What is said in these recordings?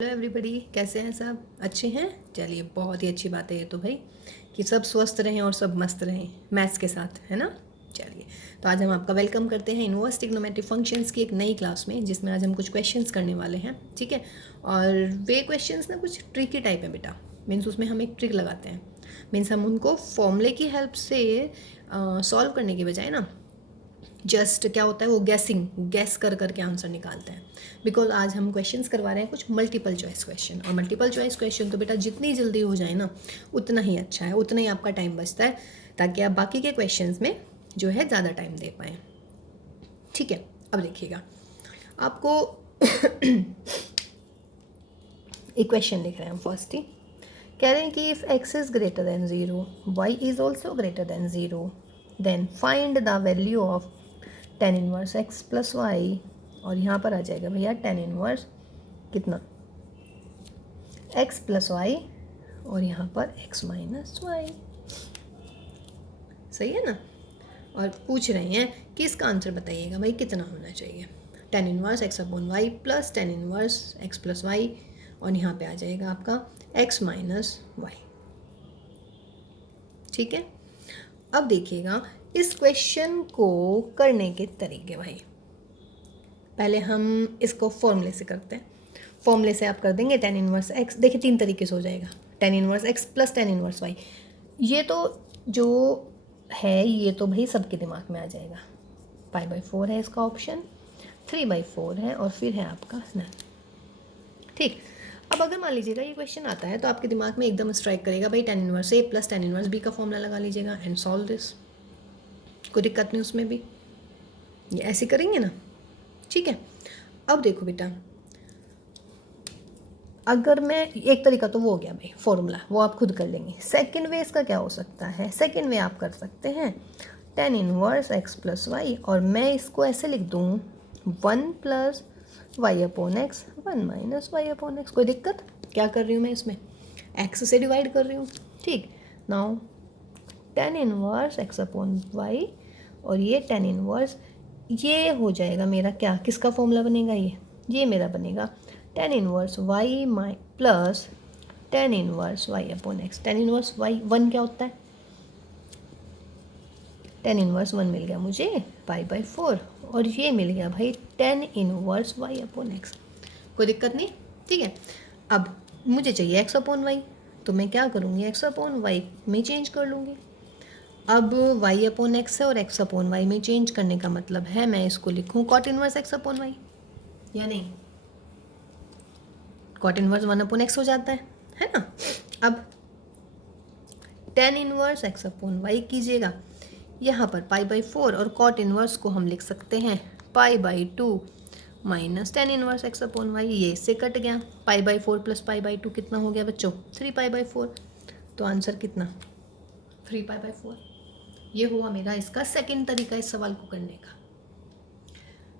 Hello everybody, कैसे हैं सब? अच्छे हैं? चलिए, बहुत ही अच्छी बात है ये तो भाई, कि सब स्वस्थ रहें और सब मस्त रहें मैथ्स के साथ, है ना। चलिए, तो आज हम आपका वेलकम करते हैं इनवर्स ट्रिग्नोमेट्रिक फंक्शंस की एक नई क्लास में, जिसमें आज हम कुछ क्वेश्चंस करने वाले हैं। ठीक है, और वे क्वेश्चंस ना कुछ ट्रिकी टाइप है बेटा। मीन्स उसमें हम एक ट्रिक लगाते हैं। मीन्स हम उनको फॉर्मूले की हेल्प से सॉल्व करने के बजाय ना, जस्ट क्या होता है वो गैस कर करके आंसर निकालते हैं। बिकॉज आज हम क्वेश्चंस करवा रहे हैं कुछ मल्टीपल चॉइस क्वेश्चन, और मल्टीपल चॉइस क्वेश्चन तो बेटा जितनी जल्दी हो जाए ना उतना ही अच्छा है, उतना ही आपका टाइम बचता है, ताकि आप बाकी के क्वेश्चंस में जो है ज़्यादा टाइम दे पाएँ। ठीक है, अब देखिएगा आपको एक क्वेश्चन लिख रहे हैं हम। फर्स्ट ही कह रहे हैं कि if x is greater than 0, y is also greater than 0, then find the value of tan inverse x plus y. और यहाँ पर आ जाएगा भैया tan इनवर्स कितना x प्लस वाई, और यहाँ पर x माइनस वाई। सही है ना। और पूछ रहे हैं कि इसका आंसर बताइएगा भाई कितना होना चाहिए। tan inverse x upon y plus tan inverse x plus y, और यहाँ पे आ जाएगा आपका x माइनस वाई। ठीक है, अब देखिएगा इस क्वेश्चन को करने के तरीके भाई। पहले हम इसको फॉर्मूले से करते हैं। फॉर्मूले से आप कर देंगे tan इनवर्स x। देखिए 3 तरीके से हो जाएगा, tan inverse x plus tan inverse y। ये तो जो है ये तो भाई सबके दिमाग में आ जाएगा। π/4 है इसका ऑप्शन, 3/4 है, और फिर है आपका नन। ठीक, अब अगर मान लीजिएगा ये क्वेश्चन आता है तो आपके दिमाग में एकदम स्ट्राइक करेगा भाई tan inverse a plus tan inverse b का फॉर्मूला लगा लीजिएगा एंड सॉल्व दिस। कोई दिक्कत नहीं उसमें भी, ये ऐसे करेंगे ना। ठीक है, अब देखो बेटा, अगर मैं एक तरीका तो वो हो गया भाई फॉर्मूला, वो आप खुद कर लेंगे। सेकंड वे इसका क्या हो सकता है? सेकंड वे आप कर सकते हैं tan inverse x plus y, और मैं इसको ऐसे लिख दूँ 1 plus y upon x 1 minus y upon x. कोई दिक्कत? क्या कर रही हूँ मैं इसमें? x से डिवाइड कर रही हूँ। ठीक, now tan inverse x upon y, और ये tan इनवर्स ये हो जाएगा मेरा क्या, किसका फॉर्मूला बनेगा? ये मेरा बनेगा tan इनवर्स y माई plus tan inverse y upon x. tan inverse y 1 क्या होता है? tan इनवर्स 1 मिल गया मुझे π/4, और ये मिल गया भाई tan inverse y upon x. कोई दिक्कत नहीं। ठीक है, अब मुझे चाहिए x अपॉन वाई, तो मैं क्या करूँगी, x अपॉन वाई में चेंज कर लूँगी। अब y अपॉन एक्स है और x अपॉन वाई में चेंज करने का मतलब है मैं इसको लिखूँ cot inverse x upon y, या नहीं? cot इनवर्स 1 अपॉन एक्स हो जाता है ना। अब tan inverse x upon y कीजिएगा यहाँ पर π/4, और cot इनवर्स को हम लिख सकते हैं π/2 minus tan inverse x upon Y. ये इससे कट गया, π/4 प्लस π/2 कितना हो गया बच्चों? 3π/4। तो आंसर कितना? 3π/4। ये हुआ मेरा इसका सेकंड तरीका इस सवाल को करने का।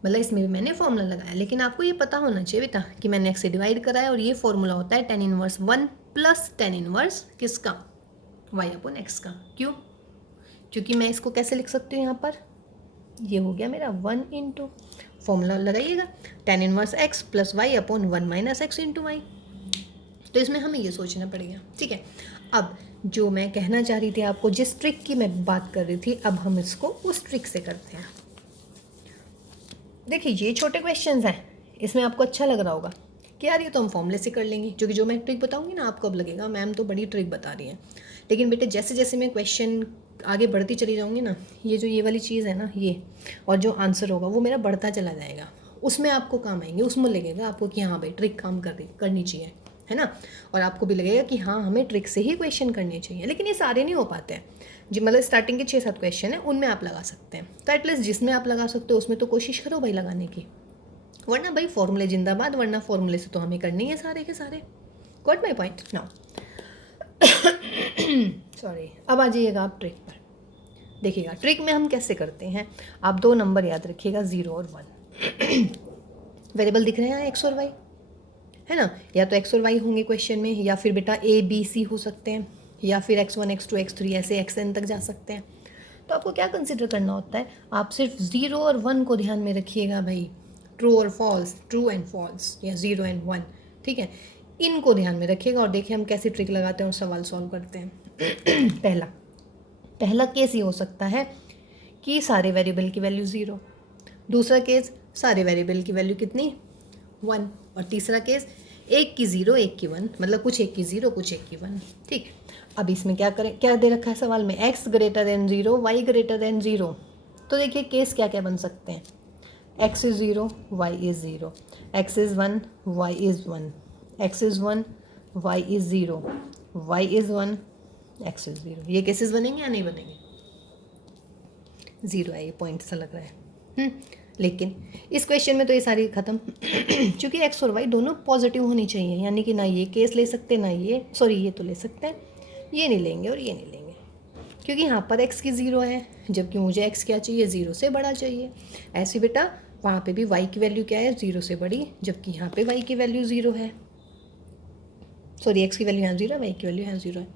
मतलब इसमें भी मैंने फॉर्मूला लगाया, लेकिन आपको ये पता होना चाहिए बेटा कि मैंने x से डिवाइड करा है, और ये फॉर्मूला होता है tan inverse 1 plus tan inverse किसका? y अपॉन एक्स का। क्यों? क्योंकि मैं इसको कैसे लिख सकती हूँ यहाँ पर, ये हो गया मेरा 1 इंटू, फॉर्मूला लगाइएगा tan inverse x plus y upon 1 minus x into y. तो इसमें हमें ये सोचना पड़ेगा। ठीक है, अब जो मैं कहना चाह रही थी आपको, जिस ट्रिक की मैं बात कर रही थी, अब हम इसको उस ट्रिक से करते हैं। देखिए ये छोटे क्वेश्चंस हैं, इसमें आपको अच्छा लग रहा होगा कि यार ये तो हम फॉर्मूले से कर लेंगे, क्योंकि जो मैं ट्रिक बताऊंगी ना आपको अब लगेगा मैम तो बड़ी ट्रिक बता रही है। लेकिन बेटे जैसे जैसे मैं क्वेश्चन आगे बढ़ती चली जाऊंगी ना, ये जो ये वाली चीज़ है ना ये, और जो आंसर होगा वो मेरा बढ़ता चला जाएगा, उसमें आपको काम आएंगे, उसमें लगेगा आपको कि हाँ भाई ट्रिक काम करनी चाहिए, है ना। और आपको भी लगेगा कि हाँ हमें ट्रिक से ही क्वेश्चन करने चाहिए। लेकिन ये सारे नहीं हो पाते हैं जी, मतलब स्टार्टिंग के 6-7 क्वेश्चन है उनमें आप लगा सकते हैं। तो एटलीस्ट जिसमें आप लगा सकते हो उसमें तो कोशिश करो भाई लगाने की, वरना भाई फॉर्मूले जिंदाबाद, वरना फॉर्मूले से तो हमें करनी है सारे के सारे। Got my point now. Sorry, अब आ जाइएगा आप ट्रिक पर। देखिएगा ट्रिक में हम कैसे करते हैं, आप 2 नंबर याद रखिएगा 0 और 1। वेरिएबल दिख रहे हैं x और y, है ना। या तो x और y होंगे क्वेश्चन में, या फिर बेटा a b c हो सकते हैं, या फिर x1 x2 x3 ऐसे xn तक जा सकते हैं। तो आपको क्या कंसिडर करना होता है, आप सिर्फ 0 और 1 को ध्यान में रखिएगा भाई, ट्रू और फॉल्स, ट्रू एंड फॉल्स, या 0 एंड 1। ठीक है, इनको ध्यान में रखिएगा और देखिए हम कैसे ट्रिक लगाते हैं और सवाल सॉल्व करते हैं। पहला केस ये हो सकता है कि सारे वेरिएबल की वैल्यू 0, दूसरा केस सारे वेरिएबल की वैल्यू कितनी 1, और तीसरा केस एक की 0 एक की 1, मतलब कुछ एक की 0 कुछ एक की 1। ठीक, अब इसमें क्या करें, क्या दे रखा है सवाल में, x greater than 0 y greater than 0। तो देखिए केस क्या क्या बन सकते हैं, x is 0 y is 0, x is 1 y is 1, x is 1 y is 0, y is 1 x is 0। ये केसेस बनेंगे या नहीं बनेंगे, 0 है, ये पॉइंट सा लग रहा है। लेकिन इस क्वेश्चन में तो ये सारी ख़त्म, क्योंकि x और y दोनों पॉजिटिव होनी चाहिए, यानी कि ना ये केस ले सकते ना ये, सॉरी ये तो ले सकते हैं, ये नहीं लेंगे और ये नहीं लेंगे, क्योंकि यहाँ पर x की 0 है, जबकि मुझे x क्या चाहिए, 0 से बड़ा चाहिए। ऐसे बेटा वहाँ पे भी y की वैल्यू क्या है, 0 से बड़ी, जबकि यहाँ पे y की वैल्यू 0 है, सॉरी x की वैल्यू यहाँ 0 है, y की वैल्यू यहाँ 0 है।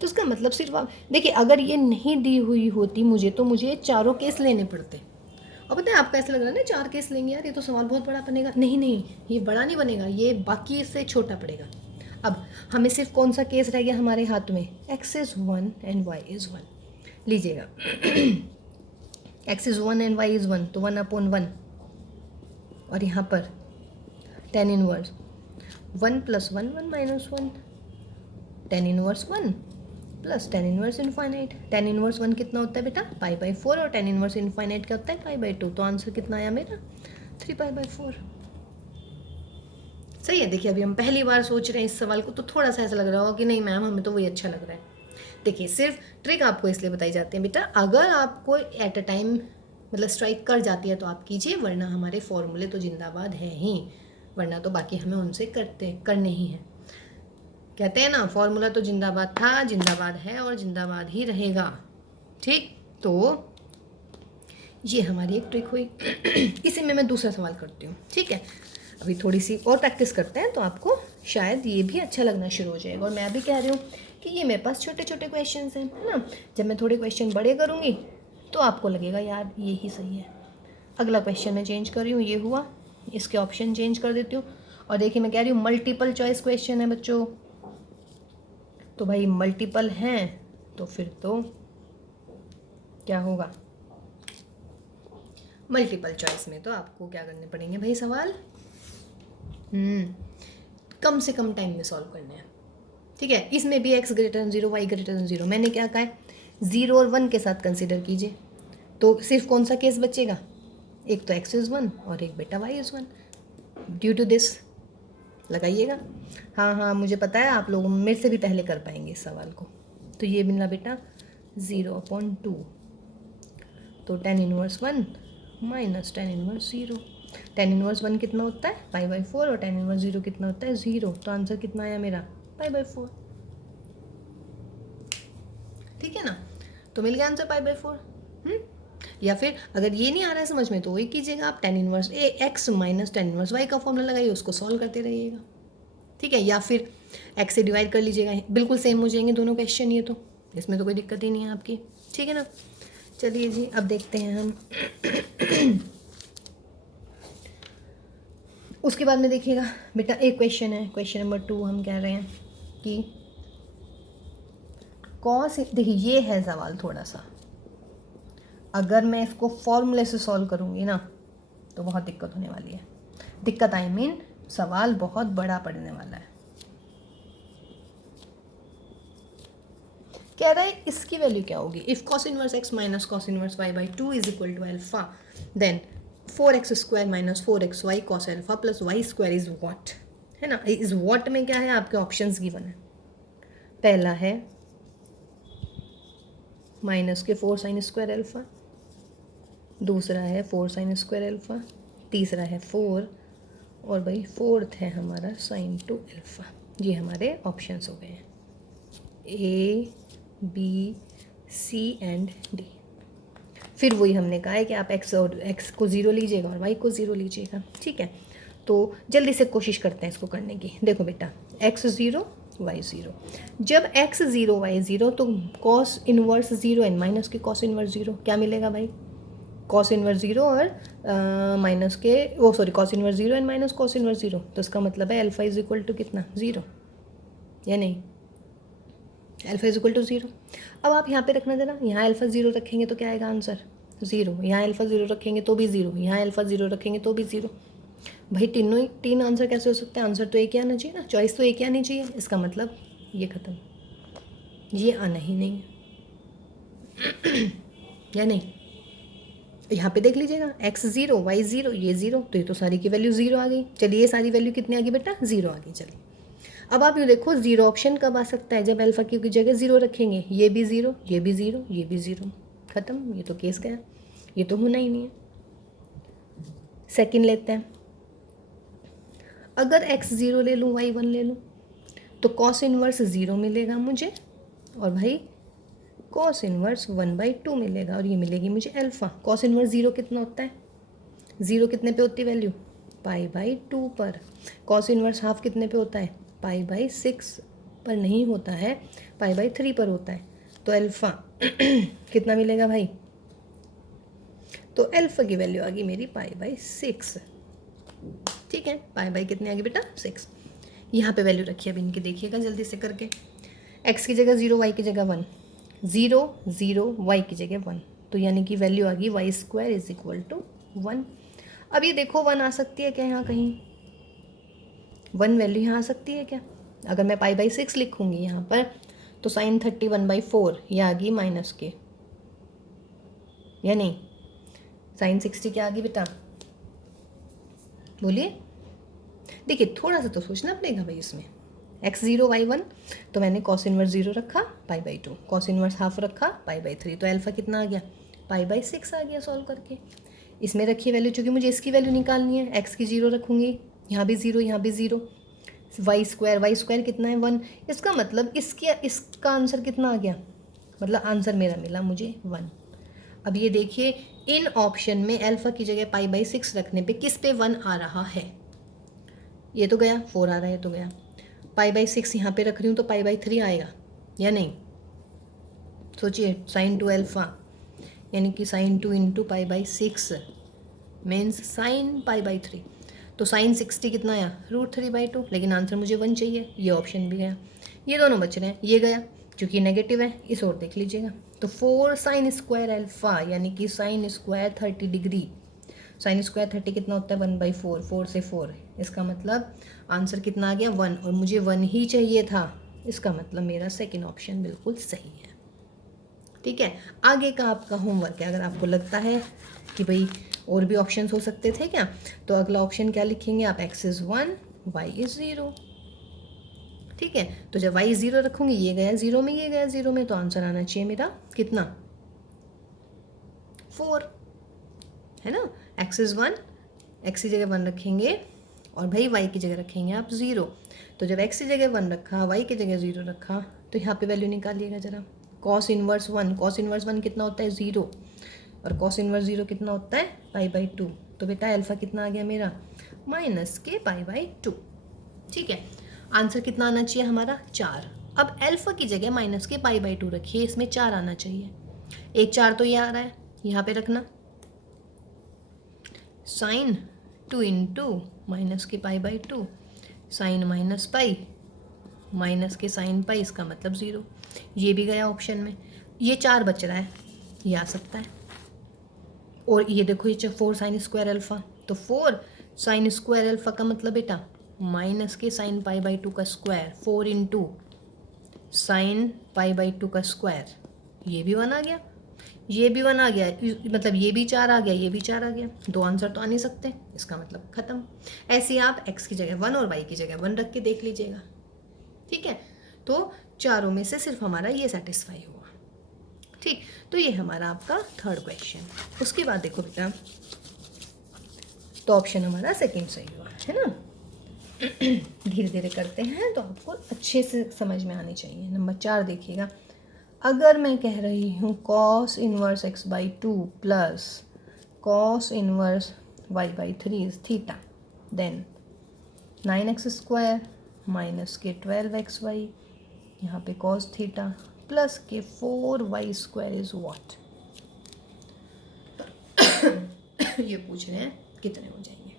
तो इसका मतलब सिर्फ आप देखिए, अगर ये नहीं दी हुई होती मुझे, तो मुझे चारों केस लेने पड़ते। और पता है आपको ऐसा लग रहा है ना 4 केस लेंगे यार, ये तो सवाल बहुत बड़ा बनेगा। नहीं नहीं, ये बड़ा नहीं बनेगा, ये बाकी से छोटा पड़ेगा। अब हमें सिर्फ कौन सा केस रह गया हमारे हाथ में, x is 1 and y is 1। लीजिएगा x is 1 and y is 1, तो 1/1, और यहाँ पर tan inverse 1 + 1 1 - 1, tan inverse 1 plus tan inverse infinite. tan inverse 1 कितना होता है बेटा, π/4, और tan इनवर्स इनफाइनाइट क्या होता है, π/2। तो आंसर कितना आया मेरा, 3π/4। सही है। देखिए अभी हम पहली बार सोच रहे हैं इस सवाल को, तो थोड़ा सा ऐसा लग रहा होगा कि नहीं मैम हमें तो वही अच्छा लग रहा है। देखिए सिर्फ ट्रिक आपको इसलिए बताई जाती है बेटा, अगर आपको एट अ टाइम मतलब स्ट्राइक कर जाती है तो आप कीजिए, वरना हमारे फॉर्मूले तो जिंदाबाद है ही, वरना तो बाकी हमें उनसे करने ही हैं। कहते हैं ना, फॉर्मूला तो जिंदाबाद था, जिंदाबाद है और जिंदाबाद ही रहेगा। ठीक, तो ये हमारी एक ट्रिक हुई। इसी में मैं दूसरा सवाल करती हूँ। ठीक है, अभी थोड़ी सी और प्रैक्टिस करते हैं तो आपको शायद ये भी अच्छा लगना शुरू हो जाएगा। और मैं अभी कह रही हूँ कि ये मेरे पास छोटे छोटे क्वेश्चन हैं, है ना। जब मैं थोड़े क्वेश्चन बड़े करूँगी तो आपको लगेगा यार ये ही सही है। अगला क्वेश्चन मैं चेंज कर रही हूँ, ये हुआ, इसके ऑप्शन चेंज कर देती हूँ। और देखिए मैं कह रही हूँ मल्टीपल चॉइस क्वेश्चन है बच्चों, तो भाई मल्टीपल हैं तो फिर तो क्या होगा, मल्टीपल चॉइस में तो आपको क्या करने पड़ेंगे भाई सवाल, कम से कम टाइम में सॉल्व करने हैं। ठीक है, इसमें भी x greater than 0 y greater than 0, मैंने क्या कहा है 0 और 1 के साथ कंसिडर कीजिए। तो सिर्फ कौन सा केस बचेगा, एक तो x इज़ 1 और एक बेटा y is 1। Due to this लगाइएगा। हाँ मुझे पता है आप लोग मेरे से भी पहले कर पाएंगे इस सवाल को। तो ये मिला बेटा 0/2, तो tan inverse 1 minus tan inverse 0। tan inverse 1 कितना होता है, π/4, और tan इनवर्स 0 कितना होता है, 0। तो आंसर कितना आया मेरा, π/4। ठीक है ना, तो मिल गया आंसर π/4। या फिर अगर ये नहीं आ रहा है समझ में तो वही कीजिएगा आप, tan inverse x minus tan inverse y का फॉर्मूला लगाइए, उसको सॉल्व करते रहिएगा। ठीक है, या फिर x से डिवाइड कर लीजिएगा, बिल्कुल सेम हो जाएंगे दोनों क्वेश्चन, ये तो इसमें तो कोई दिक्कत ही नहीं है आपकी। ठीक है ना, चलिए जी अब देखते हैं हम। उसके बाद में देखिएगा बेटा एक क्वेश्चन है, क्वेश्चन नंबर 2, हम कह रहे हैं कि कॉस, देखिए ये है सवाल थोड़ा सा, अगर मैं इसको फॉर्मूले से सॉल्व करूँगी ना तो बहुत दिक्कत होने वाली है। दिक्कत आई मीन सवाल बहुत बड़ा पड़ने वाला है। कह रहा है इसकी वैल्यू क्या होगी, if cos inverse x minus cos inverse y/2 is equal to alpha, then 4x² minus 4xy cos alpha plus y² is what, है ना। इस व्हाट में क्या है, आपके ऑप्शंस गिवन है। पहला है माइनस के 4 sin स्क्वायर अल्फा, दूसरा है 4 sin स्क्वायर अल्फा, तीसरा है 4, और भाई फोर्थ है हमारा sin 2 अल्फा। ये हमारे ऑप्शंस हो गए हैं A, B, C and D। फिर वही हमने कहा है कि आप x को 0 लीजिएगा और y को 0 लीजिएगा। ठीक है, तो जल्दी से कोशिश करते हैं इसको करने की। देखो बेटा x 0 y 0, जब x 0 y 0 तो cos इनवर्स 0 एंड माइनस के cos इनवर्स 0 क्या मिलेगा भाई, कॉस इनवर्स 0 और माइनस के वो sorry cos inverse 0 and minus cos inverse 0, तो इसका मतलब है अल्फा इज इक्वल टू कितना 0 या नहीं, अल्फा इज इक्वल टू 0। अब आप यहाँ पे रखना जरा, यहाँ अल्फा 0 रखेंगे तो क्या आएगा आंसर 0, यहाँ अल्फा 0 रखेंगे तो भी 0, यहाँ अल्फा 0 रखेंगे तो भी 0। भाई तीन आंसर कैसे हो सकते हैं, आंसर तो एक ही आना चाहिए ना, चॉइस तो एक ही आनी चाहिए, इसका मतलब ये ख़त्म, ये आना ही नहीं है या नहीं। यहाँ पे देख लीजिएगा x 0 y 0 ये 0, तो ये तो सारी की वैल्यू 0 आ गई। चलिए ये सारी वैल्यू कितनी आ गई बेटा 0 आ गई। चलिए अब आप यूँ देखो 0 ऑप्शन कब आ सकता है, जब अल्फा की जगह 0 रखेंगे, ये भी 0 ये भी 0 ये भी 0, ख़त्म, ये तो केस गया, ये तो होना ही नहीं है। सेकंड लेते हैं, अगर x 0 ले लूँ y 1 ले लूँ तो कॉस इनवर्स 0 मिलेगा मुझे, और भाई कॉस इनवर्स 1/2 मिलेगा, और ये मिलेगी मुझे अल्फ़ा। कॉस इनवर्स 0 कितना होता है, 0 कितने पे होती है वैल्यू π/2 पर। कॉस इनवर्स हाफ कितने पे होता है π/6 पर नहीं होता है, π/3 पर होता है। तो अल्फ़ा कितना मिलेगा भाई, तो अल्फ़ा की वैल्यू आ गई मेरी π/6। ठीक है, पाई कितनी आ गई बेटा 6। यहाँ पे वैल्यू रखिए, अब इनकी देखिएगा जल्दी से करके, x की जगह 0 y की जगह 1, 0 0 y की जगह 1, तो यानी कि वैल्यू आ गई y² इज इक्वल टू 1। अब ये देखो 1 आ सकती है क्या यहाँ कहीं, 1 वैल्यू यहाँ आ सकती है क्या, अगर मैं π/6 लिखूँगी यहाँ पर तो sin 31/4 ये आ गई माइनस के, या नहीं, sin 60 क्या आ गई बेटा, बोलिए। देखिए थोड़ा सा तो सोचना पड़ेगा भाई इसमें, x 0 y 1, तो मैंने कॉस इनवर्स 0 रखा π/2, कॉस इनवर्स हाफ रखा π/3, तो अल्फ़ा कितना आ गया π/6 आ गया सॉल्व करके। इसमें रखिए वैल्यू, चूँकि मुझे इसकी वैल्यू निकालनी है, x की 0 रखूँगी, यहाँ भी 0 यहाँ भी 0, y² कितना है 1, इसका मतलब इसका आंसर कितना आ गया, मतलब आंसर मेरा मिला मुझे 1। अब ये देखिए इन ऑप्शन में अल्फ़ा की जगह π/6 रखने पे किस पे 1 आ रहा है, ये तो गया 4 आ रहा है, ये तो गया, π/6 यहाँ पे रख रही हूँ तो π/3 आएगा या नहीं, सोचिए sin 2 अल्फ़ा यानी कि sin 2 इंटू π/6 मीन्स sin π/3, तो sin 60 कितना आया √3/2, लेकिन आंसर मुझे 1 चाहिए, ये ऑप्शन भी गया, ये दोनों बच रहे हैं, ये गया क्योंकि नेगेटिव है, इस और देख लीजिएगा, तो 4 sin² अल्फ़ा यानी कि sin² 30 डिग्री, sin² 30 कितना होता है 1/4, 4 से 4, इसका मतलब आंसर कितना आ गया 1, और मुझे 1 ही चाहिए था, इसका मतलब मेरा सेकंड ऑप्शन बिल्कुल सही है। ठीक है, आगे का आपका होमवर्क है, अगर आपको लगता है कि भाई और भी ऑप्शन हो सकते थे क्या, तो अगला ऑप्शन क्या लिखेंगे आप, x is 1 y is 0। ठीक है, तो जब y 0 रखूँगी, ये गया 0 में, ये गया 0 में, तो आंसर आना चाहिए मेरा कितना 4, है ना। x is 1, x की जगह 1 रखेंगे और भाई y की जगह रखेंगे आप 0, तो जब x की जगह 1 रखा, y की जगह 0 रखा, तो यहाँ पे वैल्यू निकालिएगा जरा, cos इनवर्स 1, cos इनवर्स 1 कितना होता है 0, और cos इनवर्स 0 कितना होता है π/2, तो बेटा अल्फ़ा कितना आ गया मेरा माइनस के π/2। ठीक है, आंसर कितना आना चाहिए हमारा 4। अब अल्फ़ा की जगह माइनस के π/2 रखिए, इसमें 4 आना चाहिए, एक 4 तो ये आ रहा है, यहाँ पे रखना sin 2 इंटू माइनस के π/2 साइन माइनस पाई माइनस के साइन पाई, इसका मतलब 0, ये भी गया ऑप्शन में, ये 4 बच रहा है, ये आ सकता है। और ये देखो ये 4 साइन स्क्वायर अल्फ़ा, तो 4 साइन स्क्वायर अल्फ़ा का मतलब बेटा माइनस के साइन π/2 का स्क्वायर, 4 इंटू साइन π/2 का स्क्वायर, ये भी 1 आ गया, ये भी 1 आ गया, मतलब ये भी 4 आ गया, ये भी 4 आ गया, 2 आंसर तो आ नहीं सकते, इसका मतलब ख़त्म। ऐसे आप x की जगह 1 और y की जगह 1 रख के देख लीजिएगा। ठीक है, तो चारों में से सिर्फ हमारा ये सेटिस्फाई हुआ। ठीक, तो ये हमारा आपका थर्ड क्वेश्चन। उसके बाद देखो बेटा, तो ऑप्शन हमारा सेकंड सही हुआ, है ना। धीरे धीरे करते हैं तो आपको अच्छे से समझ में आनी चाहिए। नंबर 4 देखिएगा, अगर मैं कह रही हूँ cos inverse x/2 plus cos inverse y/3 is theta, then 9x² minus के 12xy, यहाँ पे cos थीटा प्लस के 4y² इज व्हाट। ये पूछ रहे हैं कितने हो जाएंगे,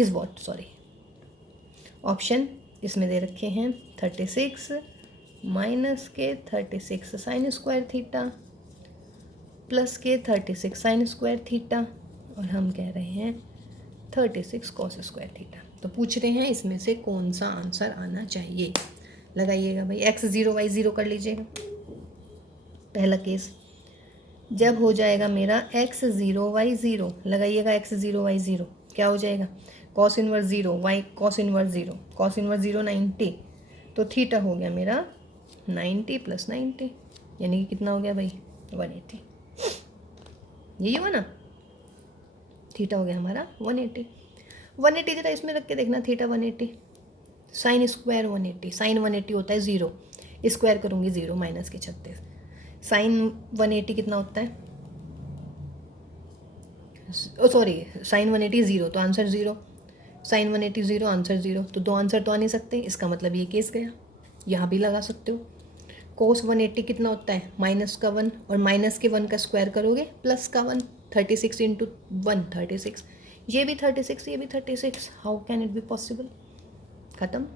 इज वॉट, सॉरी। ऑप्शन इसमें दे रखे हैं 36 माइनस के 36 साइन स्क्वायर थीटा प्लस के 36 साइन स्क्वायर थीटा, और हम कह रहे हैं 36 कॉस स्क्वायर थीटा। तो पूछ रहे हैं इसमें से कौन सा आंसर आना चाहिए। लगाइएगा भाई, x0 y0 कर लीजिएगा। पहला केस जब हो जाएगा मेरा x0 y0, लगाइएगा x0 y0 क्या हो जाएगा, cos inverse 0 y cos inverse 0, cos inverse 0 90, तो थीटा हो गया मेरा 90 प्लस 90, यानी कि कितना हो गया भाई 180। यही हुआ ना, थीटा हो गया हमारा 180। 180 जरा इसमें रख के देखना, थीटा 180 साइन स्क्वायर 180, साइन 180 होता है 0, स्क्वायर करूँगी 0 माइनस के 36, साइन 180 कितना होता है, सॉरी साइन 180 0, तो आंसर 0, साइन 180 0 आंसर 0, तो दो आंसर तो आ नहीं सकते, इसका मतलब ये केस गया। यहाँ भी लगा सकते हो। कोस 180 कितना होता है, माइनस का 1, और माइनस के 1 का स्क्वायर करोगे प्लस का 1, 36 इंटू 1 36, ये भी 36 ये भी 36, how can it be possible. ख़त्म।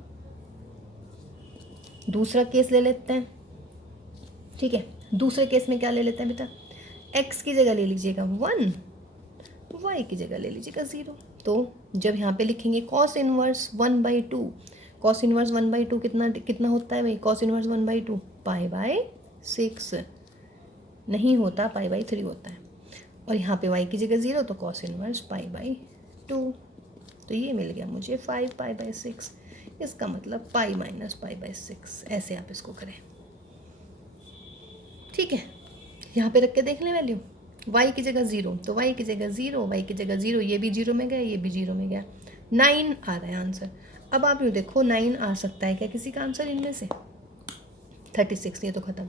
दूसरा केस ले लेते हैं, ठीक है। दूसरे केस में क्या ले लेते हैं बेटा, x की जगह ले लीजिएगा 1, y की जगह ले लीजिएगा 0। तो जब यहाँ पे लिखेंगे कॉस इनवर्स 1/2, कॉस इनवर्स 1/2 कितना होता है भाई, कॉस इनवर्स 1/2 π/6 नहीं होता, π/3 होता है, और यहाँ पे y की जगह 0, तो कॉस इनवर्स π/2, तो ये मिल गया मुझे 5 π/6, इसका मतलब पाई माइनस π/6, ऐसे आप इसको करें, ठीक है। यहाँ पे रख के देख लें वैल्यू, y की जगह 0, तो y की जगह 0, y की जगह 0, ये भी 0 में गया, ये भी 0 में गया, 9 आ रहा है आंसर। अब आप यूँ देखो 9 आ सकता है क्या किसी का आंसर इनमें से, 36, ये तो ख़त्म,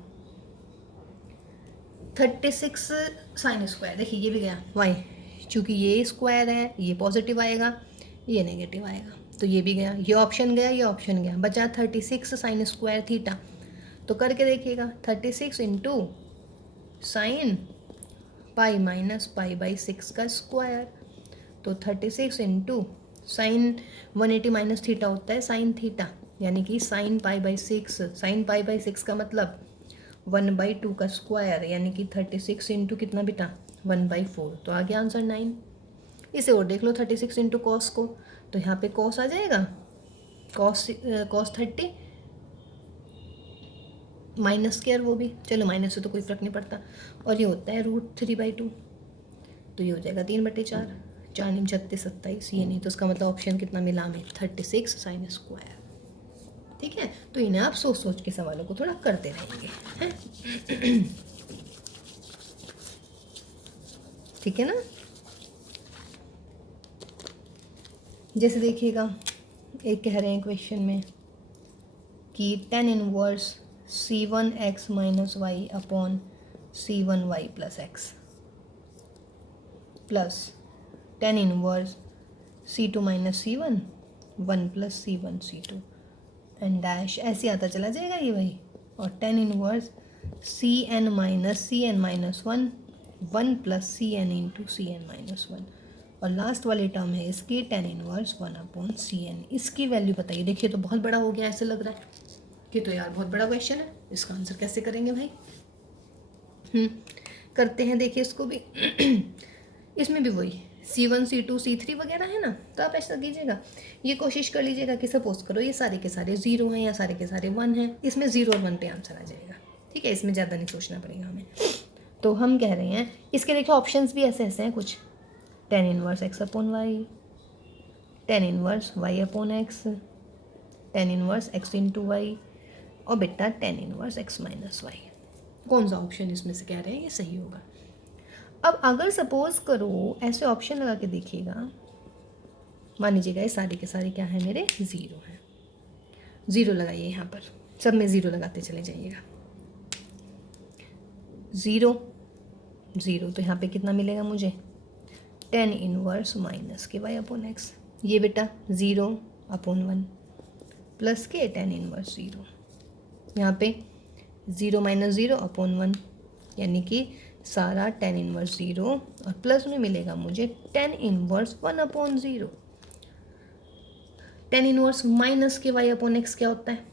36 साइन स्क्वायर, देखिए ये भी गया y, चूँकि ये स्क्वायर है, ये पॉजिटिव आएगा, ये नेगेटिव आएगा, तो ये भी गया, ये ऑप्शन गया, ये ऑप्शन गया, बचा 36 साइन स्क्वायर थीटा। तो करके देखिएगा, 36 इंटू साइन पाई माइनस π/6 का स्क्वायर, तो 36 इंटू साइन 180 माइनस थीटा होता है साइन थीटा, यानी कि साइन π/6, साइन π/6 का मतलब 1/2 का स्क्वायर, यानी कि 36 इंटू कितना बेटा 1/4, तो आ गया आंसर 9। इसे और देख लो 36 इंटू कॉस को, तो यहाँ पे कॉस आ जाएगा, कॉस 30 माइनस स्क्वायर, वो भी चलो माइनस से तो कोई फ़र्क नहीं पड़ता, और ये होता है √3/2, तो ये हो जाएगा 3/4, 4 9 36 27, ये नहीं, तो उसका मतलब ऑप्शन कितना मिला हमें 36 साइन स्क्वायर, ठीक है। तो इन्हें आप सोच सोच के सवालों को थोड़ा करते रहेंगे, हैं ठीक है ना। जैसे देखिएगा, एक कह रहे हैं क्वेश्चन में कि tan inverse c1x minus y upon c1y plus x plus tan inverse c2 minus c1 1 plus c1 c2 and dash, ऐसे आता चला जाएगा ये भाई, और tan inverse cn minus 1 1 plus cn into cn minus 1, और लास्ट वाली टर्म है इसकी tan इनवर्स 1/cn। इसकी वैल्यू बताइए। देखिए तो बहुत बड़ा हो गया, ऐसे लग रहा है कि तो यार बहुत बड़ा क्वेश्चन है, इसका आंसर कैसे करेंगे भाई। करते हैं, देखिए इसको भी इसमें भी वही c1 c2 c3 वगैरह है ना, तो आप ऐसा कीजिएगा, ये कोशिश कर लीजिएगा कि सपोज करो ये सारे के सारे 0 हैं या सारे के सारे 1 हैं, इसमें 0 और 1 पे आंसर आ जाएगा, ठीक है, इसमें ज़्यादा नहीं सोचना पड़ेगा हमें। तो हम कह रहे हैं इसके देखिए ऑप्शंस भी ऐसे ऐसे हैं कुछ, tan inverse x/y, tan inverse y/x, tan inverse x into y, और बेटा tan inverse x minus y. कौन सा ऑप्शन इसमें से कह रहे हैं ये सही होगा। अब अगर सपोज करो ऐसे ऑप्शन लगा के देखिएगा, मान लीजिएगा ये सारे के सारे क्या है मेरे 0 हैं, 0 लगाइए यहाँ पर, सब में 0 लगाते चले जाइएगा, 0 0, तो यहाँ पे कितना मिलेगा मुझे tan इनवर्स माइनस के y/x, ये बेटा 0/1 प्लस के tan इनवर्स 0, यहाँ पे 0 - 0/1, यानी कि सारा tan इनवर्स 0 और प्लस में मिलेगा मुझे tan inverse 1/0। tan inverse minus के y अपॉन एक्स क्या होता है?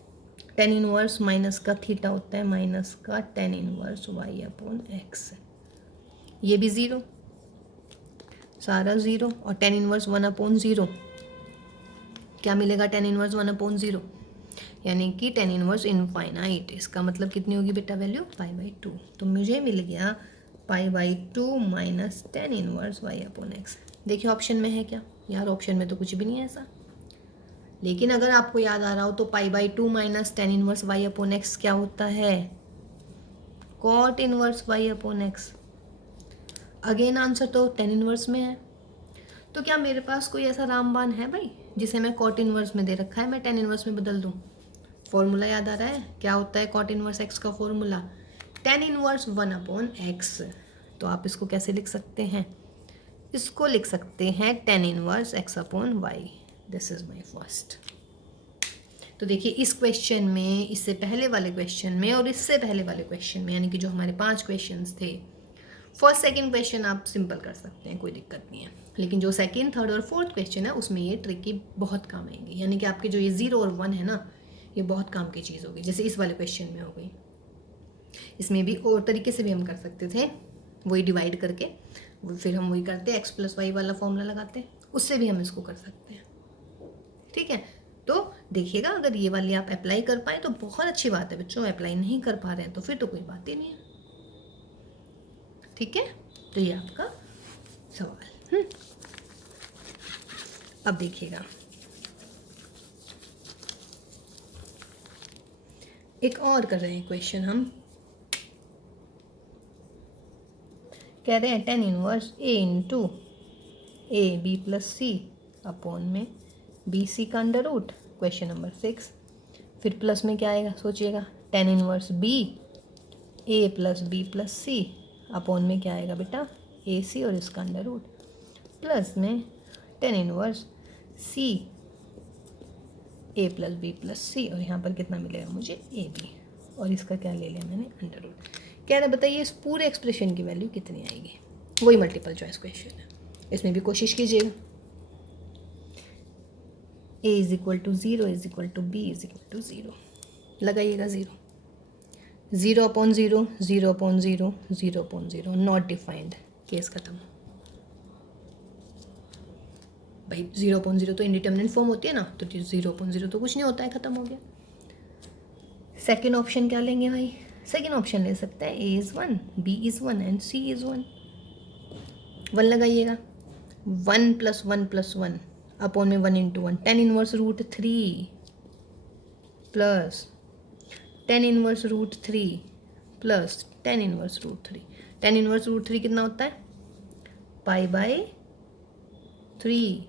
tan इनवर्स माइनस का थीटा होता है माइनस का tan inverse y upon x. ये भी 0, सारा 0 और tan इनवर्स 1/0 क्या मिलेगा? tan इनवर्स 1/0 यानी कि tan इनवर्स इनफाइनाइट। इसका मतलब कितनी होगी बेटा वैल्यू? π/2। तो मुझे मिल गया π/2 minus tan inverse y upon X. देखिए ऑप्शन में है क्या? यार ऑप्शन में तो कुछ भी नहीं है ऐसा। लेकिन अगर आपको याद आ रहा हो तो π/2 minus tan inverse y upon X क्या होता है? cot inverse y upon X. Again answer तो tan इनवर्स में है। तो क्या मेरे पास कोई ऐसा रामबाण है भाई जिसे मैं cot इनवर्स में दे रखा है मैं tan इनवर्स में बदल दूं? फॉर्मूला याद आ रहा है? क्या होता है cot इनवर्स x का फॉर्मूला? tan inverse 1/x। तो आप इसको कैसे लिख सकते हैं? इसको लिख सकते हैं tan inverse x upon y। This is my first. तो देखिए इस क्वेश्चन में, इससे पहले वाले क्वेश्चन में और इससे पहले वाले क्वेश्चन में, यानी कि जो हमारे 5 क्वेश्चंस थे, फर्स्ट सेकंड क्वेश्चन आप सिंपल कर सकते हैं, कोई दिक्कत नहीं है। लेकिन जो सेकंड, थर्ड और फोर्थ क्वेश्चन है उसमें ये ट्रिकी बहुत काम आएंगी। यानी कि आपके जो ये 0 और 1 है ना, ये बहुत काम की चीज़ होगी। जैसे इस वाले क्वेश्चन में हो गई। इसमें भी और तरीके से भी हम कर सकते थे, वही डिवाइड करके फिर हम वही करते x + y वाला फॉर्मूला लगाते, उससे भी हम इसको कर सकते हैं। ठीक है, तो देखिएगा अगर ये वाली आप अप्लाई कर पाए तो बहुत अच्छी बात है बच्चों। अप्लाई नहीं कर पा रहे हैं तो फिर तो कोई बात ही नहीं है। ठीक है, तो ये आपका सवाल। अब देखिएगा एक और कर रहे हैं क्वेश्चन हम। कह रहे हैं tan inverse a into ab + c upon में bc का अंडर रूट। Question number 6। फिर प्लस में क्या आएगा सोचिएगा? tan inverse b a + b + c upon में क्या आएगा बेटा? ac और इसका अंडर रूट। प्लस में tan inverse c a + b + c और यहाँ पर कितना मिलेगा मुझे? ab और इसका क्या ले लिया मैंने? Under root. कह रहा बताइए इस पूरे एक्सप्रेशन की वैल्यू कितनी आएगी? वही मल्टीपल चॉइस क्वेश्चन है, इसमें भी कोशिश कीजिएगा। a = 0 = b = 0 लगाइएगा। 0/0 0/0 0/0 नॉट डिफाइंड। केस खत्म भाई। 0/0 तो इंडिटरमिनेट फॉर्म होती है ना, तो 0/0 तो कुछ नहीं होता है, खत्म हो गया। सेकेंड ऑप्शन क्या लेंगे भाई? सेकेंड ऑप्शन ले सकते हैं a is 1 b is 1 and c is 1। 1 लगाइएगा। 1 + 1 + 1 अपॉन में 1 × 1 tan inverse √3 plus tan inverse √3 plus tan inverse √3। tan inverse √3 कितना होता है? π/3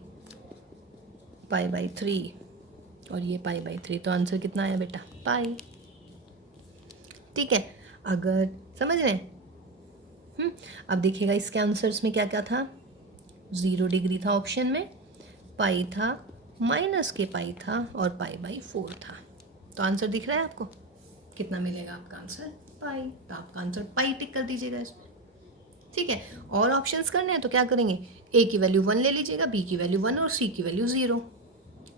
और ये π/3। तो आंसर कितना आया बेटा? पाई। ठीक है, अगर समझ रहे हैं। अब देखिएगा इसके आंसर्स में क्या क्या था। 0 डिग्री था ऑप्शन में, पाई था, माइनस के पाई था और π/4 था। तो आंसर दिख रहा है आपको? कितना मिलेगा आपका आंसर? पाई। तो आपका आंसर पाई टिक कर दीजिएगा इसमें। ठीक है, और ऑप्शंस करने हैं तो क्या करेंगे? a की वैल्यू 1 ले लीजिएगा, b की वैल्यू 1 और c की वैल्यू 0।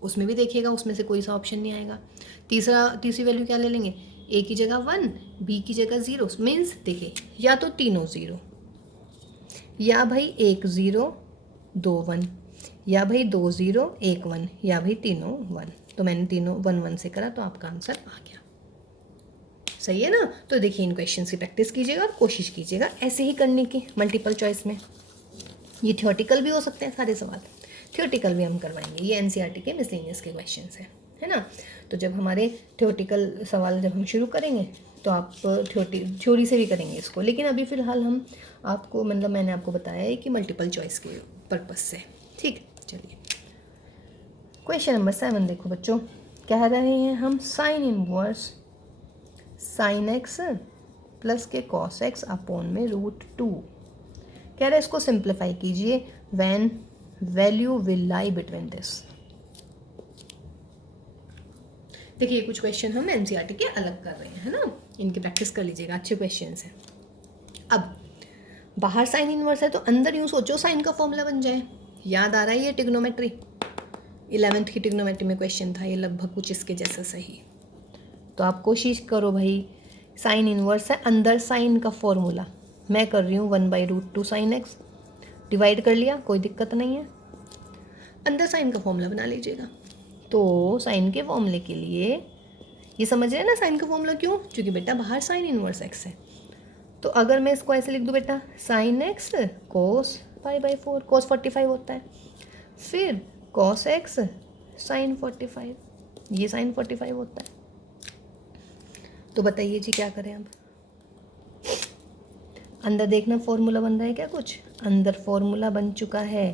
उसमें भी देखिएगा उसमें से कोई सा ऑप्शन नहीं आएगा। तीसरी वैल्यू क्या ले लेंगे? a की जगह 1, b की जगह 0। मीन्स देखिए या तो तीनों 0, या भाई 1 0 2 1, या भाई 2 0 1 1, या भाई तीनों 1। तो मैंने तीनों 1 1 से करा तो आपका आंसर आ गया। सही है ना? तो देखिए इन क्वेश्चन की प्रैक्टिस कीजिएगा और कोशिश कीजिएगा ऐसे ही करने की मल्टीपल चॉइस में। ये थियोटिकल भी हो सकते हैं सारे सवाल, थियोटिकल भी हम करवाएंगे। ये एनसीईआरटी के मिसलेनियस के क्वेश्चंस हैं, है ना? तो जब हमारे थियोटिकल सवाल जब हम शुरू करेंगे तो आप थ्योरी से भी करेंगे इसको। लेकिन अभी फ़िलहाल हम आपको मतलब मैंने आपको बताया है कि मल्टीपल चॉइस के पर्पज़ से। ठीक, चलिए क्वेश्चन नंबर 7 देखो बच्चों। कह रहे हैं हम sine inverse sine x plus के कॉस एक्स अपॉन में √2। कह रहे हैं इसको सिंप्लीफाई कीजिए when value will lie between this. देखिए कुछ क्वेश्चन हम एनसीईआरटी के अलग कर रहे हैं, है ना? इनकी प्रैक्टिस कर लीजिएगा, अच्छे क्वेश्चंस हैं। अब बाहर साइन इनवर्स है तो अंदर यूँ सोचो साइन का फॉर्मूला बन जाए। याद आ रहा है ये ट्रिग्नोमेट्री, 11th की ट्रिग्नोमेट्री में क्वेश्चन था ये, लगभग कुछ इसके जैसा सही। तो आप कोशिश करो भाई, साइन इनवर्स है, अंदर साइन का फॉर्मूला मैं कर रही हूँ 1/√2 साइन एक्स, डिवाइड कर लिया, कोई दिक्कत नहीं है, अंदर साइन का फॉर्मूला बना लीजिएगा। तो साइन के फॉर्मूले के लिए ये समझ रहे हैं ना, साइन का फॉर्मूला क्यों, क्योंकि बेटा बाहर साइन इनवर्स एक्स है। तो अगर मैं इसको ऐसे लिख दूँ बेटा, साइन एक्स कोस π/4, कोस 45 होता है, फिर कॉस एक्स साइन 45, ये साइन 45 होता है। तो बताइए जी क्या करें अब, अंदर देखना फॉर्मूला बन रहा है क्या कुछ, अंदर फॉर्मूला बन चुका है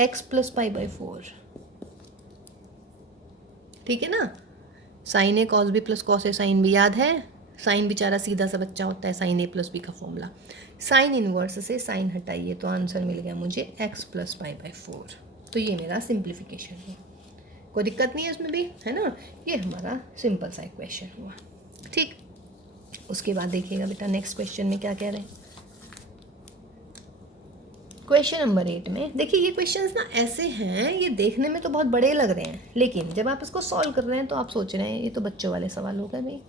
x + π/4, ठीक है ना। Sign A cos B plus cos A sine B, याद है, साइन बेचारा सीधा सा बच्चा होता है, साइन ए + b का फॉर्मूला। साइन इनवर्स से साइन हटाइए तो आंसर मिल गया मुझे x + π/4। तो ये मेरा सिंप्लीफिकेशन है, कोई दिक्कत नहीं है इसमें भी, है ना। ये हमारा सिंपल सा इक्वेशन हुआ, ठीक। उसके बाद देखिएगा बेटा नेक्स्ट क्वेश्चन में क्या कह रहे हैं। क्वेश्चन नंबर 8 में देखिए, ये क्वेश्चंस ना ऐसे हैं, ये देखने में तो बहुत बड़े लग रहे हैं, लेकिन जब आप इसको सॉल्व कर रहे हैं तो आप सोच रहे हैं ये तो बच्चों वाले सवाल हो गए भाई।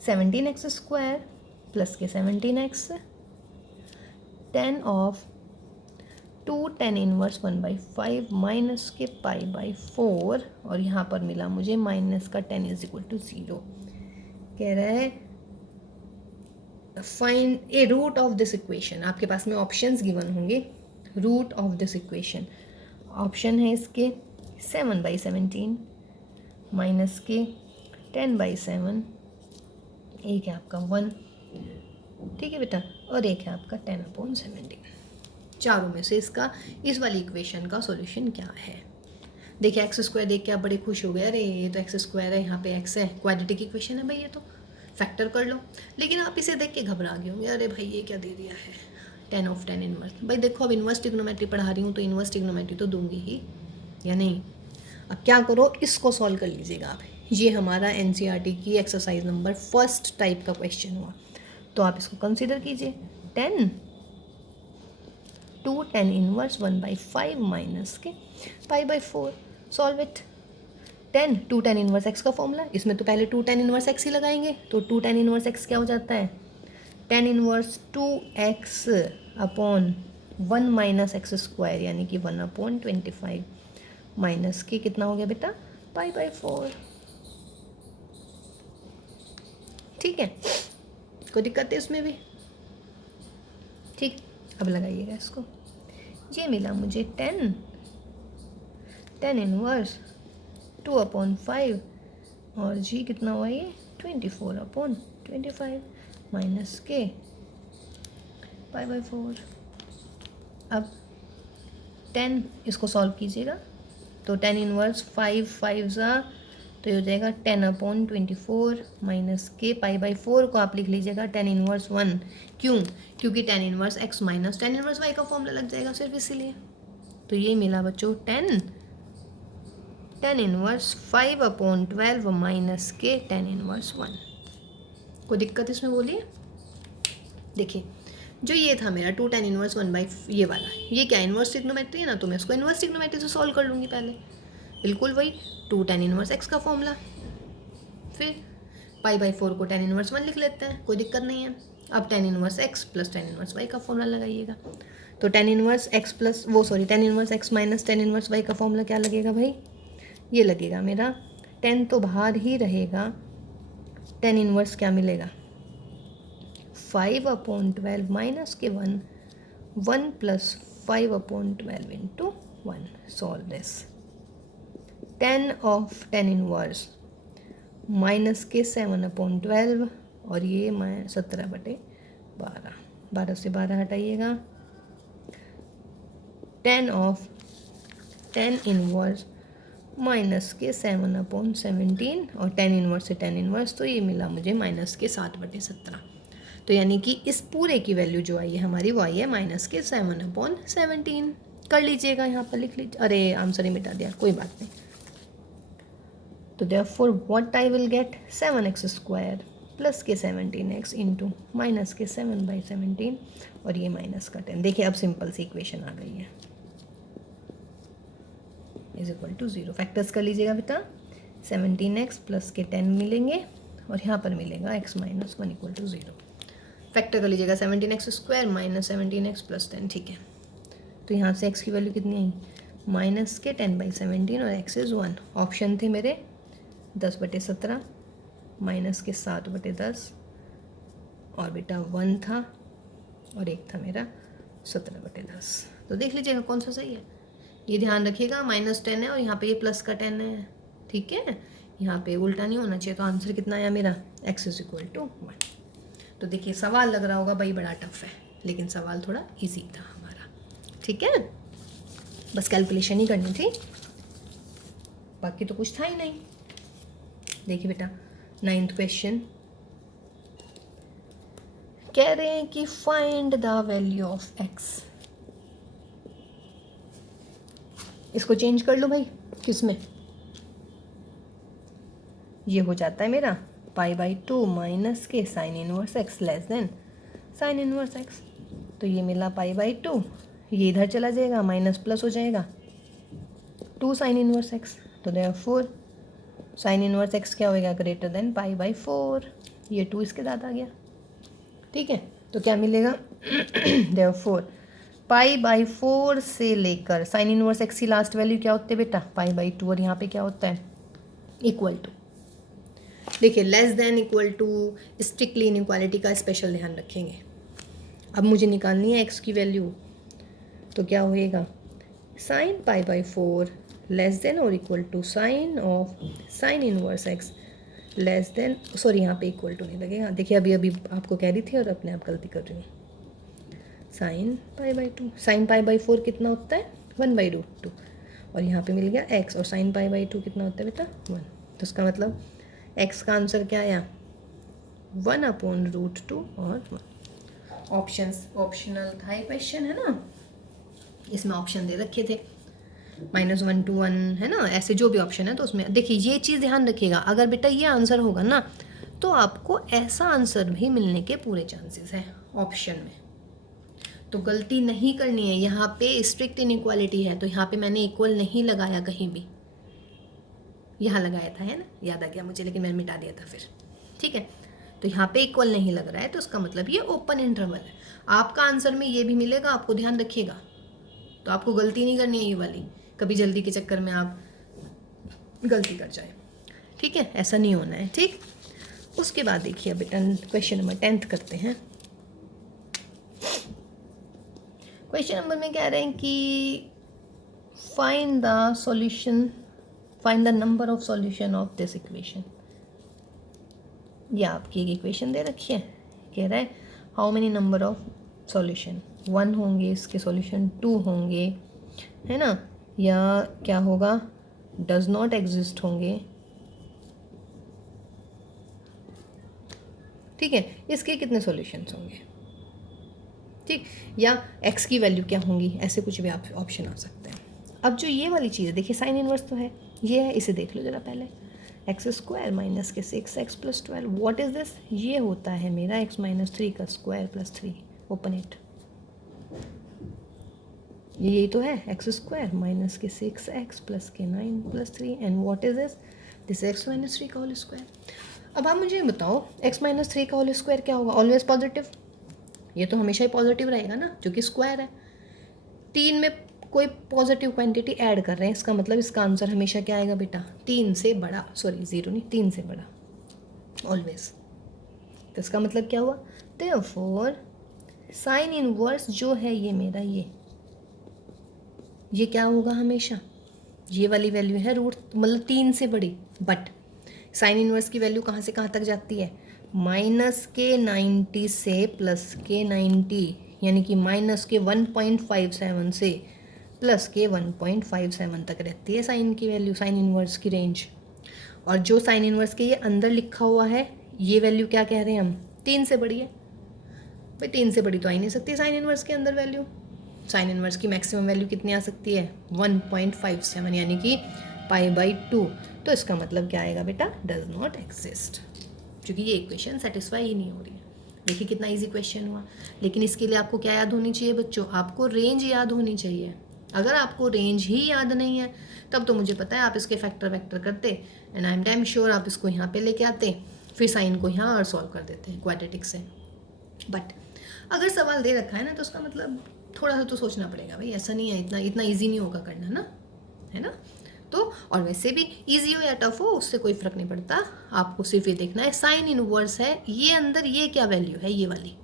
17x² प्लस के 17x, tan of 2 tan inverse 1/5 minus के π/4, और यहाँ पर मिला मुझे माइनस का tan = 0। कह रहा है find a root of this equation. आपके पास में ऑप्शंस गिवन होंगे, root of this equation. Option है इसके 7/17 माइनस के 10/7, एक है आपका 1, ठीक है बेटा, और एक है आपका 10/17। चारों में से इसका, इस वाली इक्वेशन का सॉल्यूशन क्या है। देखिए x² देख के आप बड़े खुश हो गए, अरे ये तो x² है, यहाँ पे x है, क्वाड्रेटिक इक्वेशन है भाई, ये तो फैक्टर कर लो। लेकिन आप इसे देख के घबरा गए होंगे, अरे भाई ये क्या दे दिया है, tan ऑफ tan इनवर्स। भाई देखो, अब इनवर्स ट्रिग्नोमेट्री पढ़ा रही हूँ तो इनवर्स ट्रिग्नोमेट्री तो दूंगी ही, या नहीं। अब क्या करो, इसको सॉल्व कर लीजिएगा आप। ये हमारा NCERT की एक्सरसाइज नंबर 1 टाइप का क्वेश्चन हुआ, तो आप इसको कंसिडर कीजिए। 2 tan इनवर्स 1/5 माइनस के π/4, solve it. 2 tan inverse x का फॉर्मूला, इसमें तो पहले 2 tan इनवर्स x ही लगाएंगे, तो 2 tan इनवर्स x क्या हो जाता है, tan inverse 2x upon 1 minus x², यानी कि 1/25 माइनस के कितना हो गया बेटा, π/4, ठीक है। कोई दिक्कत है इसमें भी, ठीक। अब लगाइएगा इसको, ये मिला मुझे 10 इनवर्स 2/5, और जी कितना हुआ ये 24/25 माइनस के π/4। अब 10 इसको सॉल्व कीजिएगा, तो 10 इनवर्स 5 तो ये हो जाएगा 10/24 माइनस के π/4 को आप लिख लीजिएगा tan इनवर्स 1। क्यों, क्योंकि tan inverse x minus tan inverse y का फॉर्मूला लग जाएगा सिर्फ इसीलिए। तो ये मिला बच्चों tan इनवर्स 5/12 माइनस के tan इनवर्स 1। कोई दिक्कत इसमें बोलिए। देखिए, जो ये था मेरा 2 tan इनवर्स 1/, ये वाला, ये क्या इनवर्स ट्रिग्नोमेट्री है ना, तो मैं इसको इनवर्स ट्रिग्नोमेट्री से सॉल्व कर लूँगी पहले, बिल्कुल वही 2 tan इनवर्स x का फॉर्मूला, फिर π/4 को tan इनवर्स 1 लिख लेते हैं, कोई दिक्कत नहीं है। अब tan inverse x plus tan inverse y का फॉर्मूला लगाइएगा, तो tan inverse x plus tan inverse x minus tan inverse y का फॉर्मूला क्या लगेगा भाई, ये लगेगा मेरा 10 तो बाहर ही रहेगा, tan इनवर्स क्या मिलेगा 5/12 माइनस के 1 plus 5/12 into 1, solve this. tan of tan inverse minus के 7/12, और ये 17/12, 12 से 12 हटाइएगा, tan of tan inverse minus के 7/17, और tan इनवर्स से tan इनवर्स, तो ये मिला मुझे माइनस के 7/17। तो यानी कि इस पूरे की वैल्यू जो आई है हमारी वो आई है माइनस के 7/17। कर लीजिएगा, यहाँ पर लिख लीजिए, अरे आंसर ही मिटा दिया, कोई बात नहीं। तो therefore what I will get 7x², plus के 17x इंटू माइनस के 7/17 और ये माइनस का 10। देखिए अब सिंपल सी इक्वेशन आ गई है, इज इक्वल टू 0। फैक्टर्स कर लीजिएगा बेटा, 17x प्लस के 10 मिलेंगे और यहाँ पर मिलेगा x minus 1 equal to 0। Factor कर लीजिएगा 17x square minus 17x plus 10, ठीक है। तो यहाँ से x की वैल्यू कितनी आई, माइनस के 10/17 और x इज़ 1। ऑप्शन थे मेरे 10/17 माइनस के 7/10 और बेटा 1 था और एक था मेरा 17/10। तो देख लीजिएगा कौन सा सही है। ये ध्यान रखिएगा -10 है और यहाँ पे ये प्लस का 10 है, ठीक है। यहाँ पे उल्टा नहीं होना चाहिए। तो आंसर कितना आया मेरा, x इज इक्वल टू 1। तो देखिए सवाल लग रहा होगा भाई बड़ा टफ है, लेकिन सवाल थोड़ा इजी था हमारा, ठीक है। बस कैलकुलेशन ही करनी थी, बाकी तो कुछ था ही नहीं। देखिए बेटा 9th क्वेश्चन कह रहे हैं कि find the value of x। इसको चेंज कर लो भाई, किसमें, ये हो जाता है मेरा π/2 माइनस के sign inverse x less then sign inverse x। तो ये मिला π/2, ये इधर चला जाएगा, माइनस प्लस हो जाएगा 2 साइन इनवर्स x। तो देयरफॉर साइन इनवर्स x क्या होएगा, ग्रेटर देन π/4। ये 2 इसके साथ आ गया, ठीक है। तो क्या मिलेगा देयरफॉर π/4 से लेकर साइन इनवर्स x की लास्ट वैल्यू क्या होती है बेटा, π/2 और यहाँ पे क्या होता है, इक्वल टू। देखिए less than equal to strictly inequality का स्पेशल ध्यान रखेंगे। अब मुझे निकालनी है x की वैल्यू, तो क्या होएगा, साइन π/4 लेस देन और equal to sine of sine inverse x less than, sorry यहाँ पे इक्वल टू नहीं लगेगा। देखिए अभी आपको कह रही थी और अपने आप गलती कर रही हूँ। साइन π/2, साइन π/4 कितना होता है, 1/√2 और यहाँ पे मिल गया x, और साइन π/2 कितना होता है बेटा 1। तो इसका मतलब x का आंसर क्या आया, 1/√2 और 1। ऑप्शनल था ये क्वेश्चन, है ना, इसमें ऑप्शन दे रखे थे -1 to 1, है ना, ऐसे जो भी ऑप्शन है। तो उसमें देखिए ये चीज़ ध्यान रखिएगा, अगर बेटा ये आंसर होगा ना तो आपको ऐसा आंसर भी मिलने के पूरे चांसेस हैं ऑप्शन में। तो गलती नहीं करनी है। यहाँ पे स्ट्रिक्ट इनइक्वालिटी है तो यहाँ पे मैंने इक्वल नहीं लगाया कहीं भी, यहाँ लगाया था, है ना, याद आ गया मुझे, लेकिन मैंने मिटा दिया था फिर, ठीक है। तो यहाँ पे इक्वल नहीं लग रहा है तो इसका मतलब ये ओपन इंटरवल है। आपका आंसर में ये भी मिलेगा, आपको ध्यान रखिएगा। तो आपको गलती नहीं करनी है ये वाली, कभी जल्दी के चक्कर में आप गलती कर जाए, ठीक है, ऐसा नहीं होना है, ठीक। उसके बाद देखिए बेटा क्वेश्चन नंबर 10 करते हैं। क्वेश्चन नंबर में कह रहे हैं कि find the solution, find the number of solution of this equation. ये आपकी एक इक्वेशन दे रखी है, कह रहा है how many number of solution, 1 होंगे इसके सॉल्यूशन, 2 होंगे, है ना, या क्या होगा, डज नॉट एग्जिस्ट होंगे, ठीक है, इसके कितने सॉल्यूशंस होंगे, ठीक, या x की वैल्यू क्या होंगी, ऐसे कुछ भी आप ऑप्शन आ सकते हैं। अब जो ये वाली चीज़ है, देखिए साइन इनवर्स तो है, ये है, इसे देख लो जरा पहले, x² माइनस के 6x plus 12, what is this, ये होता है मेरा x माइनस 3 का स्क्वायर प्लस 3, ओपन इट, यही तो है, x² माइनस के 6x प्लस के 9 plus 3, and what is this, this x minus 3 का होल स्क्वायर। अब आप मुझे बताओ x माइनस 3 का होल स्क्वायर क्या होगा, ऑलवेज पॉजिटिव, ये तो हमेशा ही पॉजिटिव रहेगा ना, जो कि स्क्वायर है। 3 में कोई पॉजिटिव क्वांटिटी ऐड कर रहे हैं, इसका मतलब इसका आंसर हमेशा क्या आएगा बेटा, 3 से बड़ा, सॉरी 0 नहीं, 3 से बड़ा ऑलवेज। तो इसका मतलब क्या हुआ, देयरफॉर साइन इनवर्स जो है ये मेरा, ये क्या होगा हमेशा, ये वाली वैल्यू है रूट, मतलब 3 से बड़ी। बट साइन इनवर्स की वैल्यू कहाँ से कहाँ तक जाती है, माइनस के 90 से प्लस के 90, यानी कि माइनस के 1.57 से प्लस के 1.57 तक रहती है साइन की वैल्यू, साइन इनवर्स की रेंज। और जो साइन इनवर्स के ये अंदर लिखा हुआ है, ये वैल्यू क्या कह रहे हैं हम, 3 से बड़ी है। भाई 3 से बड़ी तो आ ही नहीं सकती साइन इनवर्स के अंदर वैल्यू। साइन इनवर्स की मैक्सिमम वैल्यू कितनी आ सकती है, 1.57, यानी कि π/2। तो इसका मतलब क्या आएगा बेटा, डज नॉट एग्जिस्ट। क्योंकि ये इक्वेशन सेटिस्फाई ही नहीं हो रही है। देखिए कितना इजी क्वेश्चन हुआ। लेकिन इसके लिए आपको क्या याद होनी चाहिए बच्चों? आपको रेंज याद होनी चाहिए। अगर आपको रेंज ही याद नहीं है तब तो मुझे पता है आप इसके फैक्टर वैक्टर करते and I am damn sure आप इसको यहाँ पे लेके आते, फिर साइन को यहाँ और सॉल्व कर देते हैं क्वाड्रेटिक से। बट अगर सवाल दे रखा है ना तो उसका मतलब थोड़ा सा तो सोचना पड़ेगा भाई, ऐसा नहीं है इतना ईजी नहीं होगा करना ना, है ना। तो और वैसे भी इजी हो या टफ हो उससे कोई फ़र्क नहीं पड़ता, आपको सिर्फ ये देखना है साइन इनवर्स है ये अंदर, ये क्या वैल्यू है ये वाली,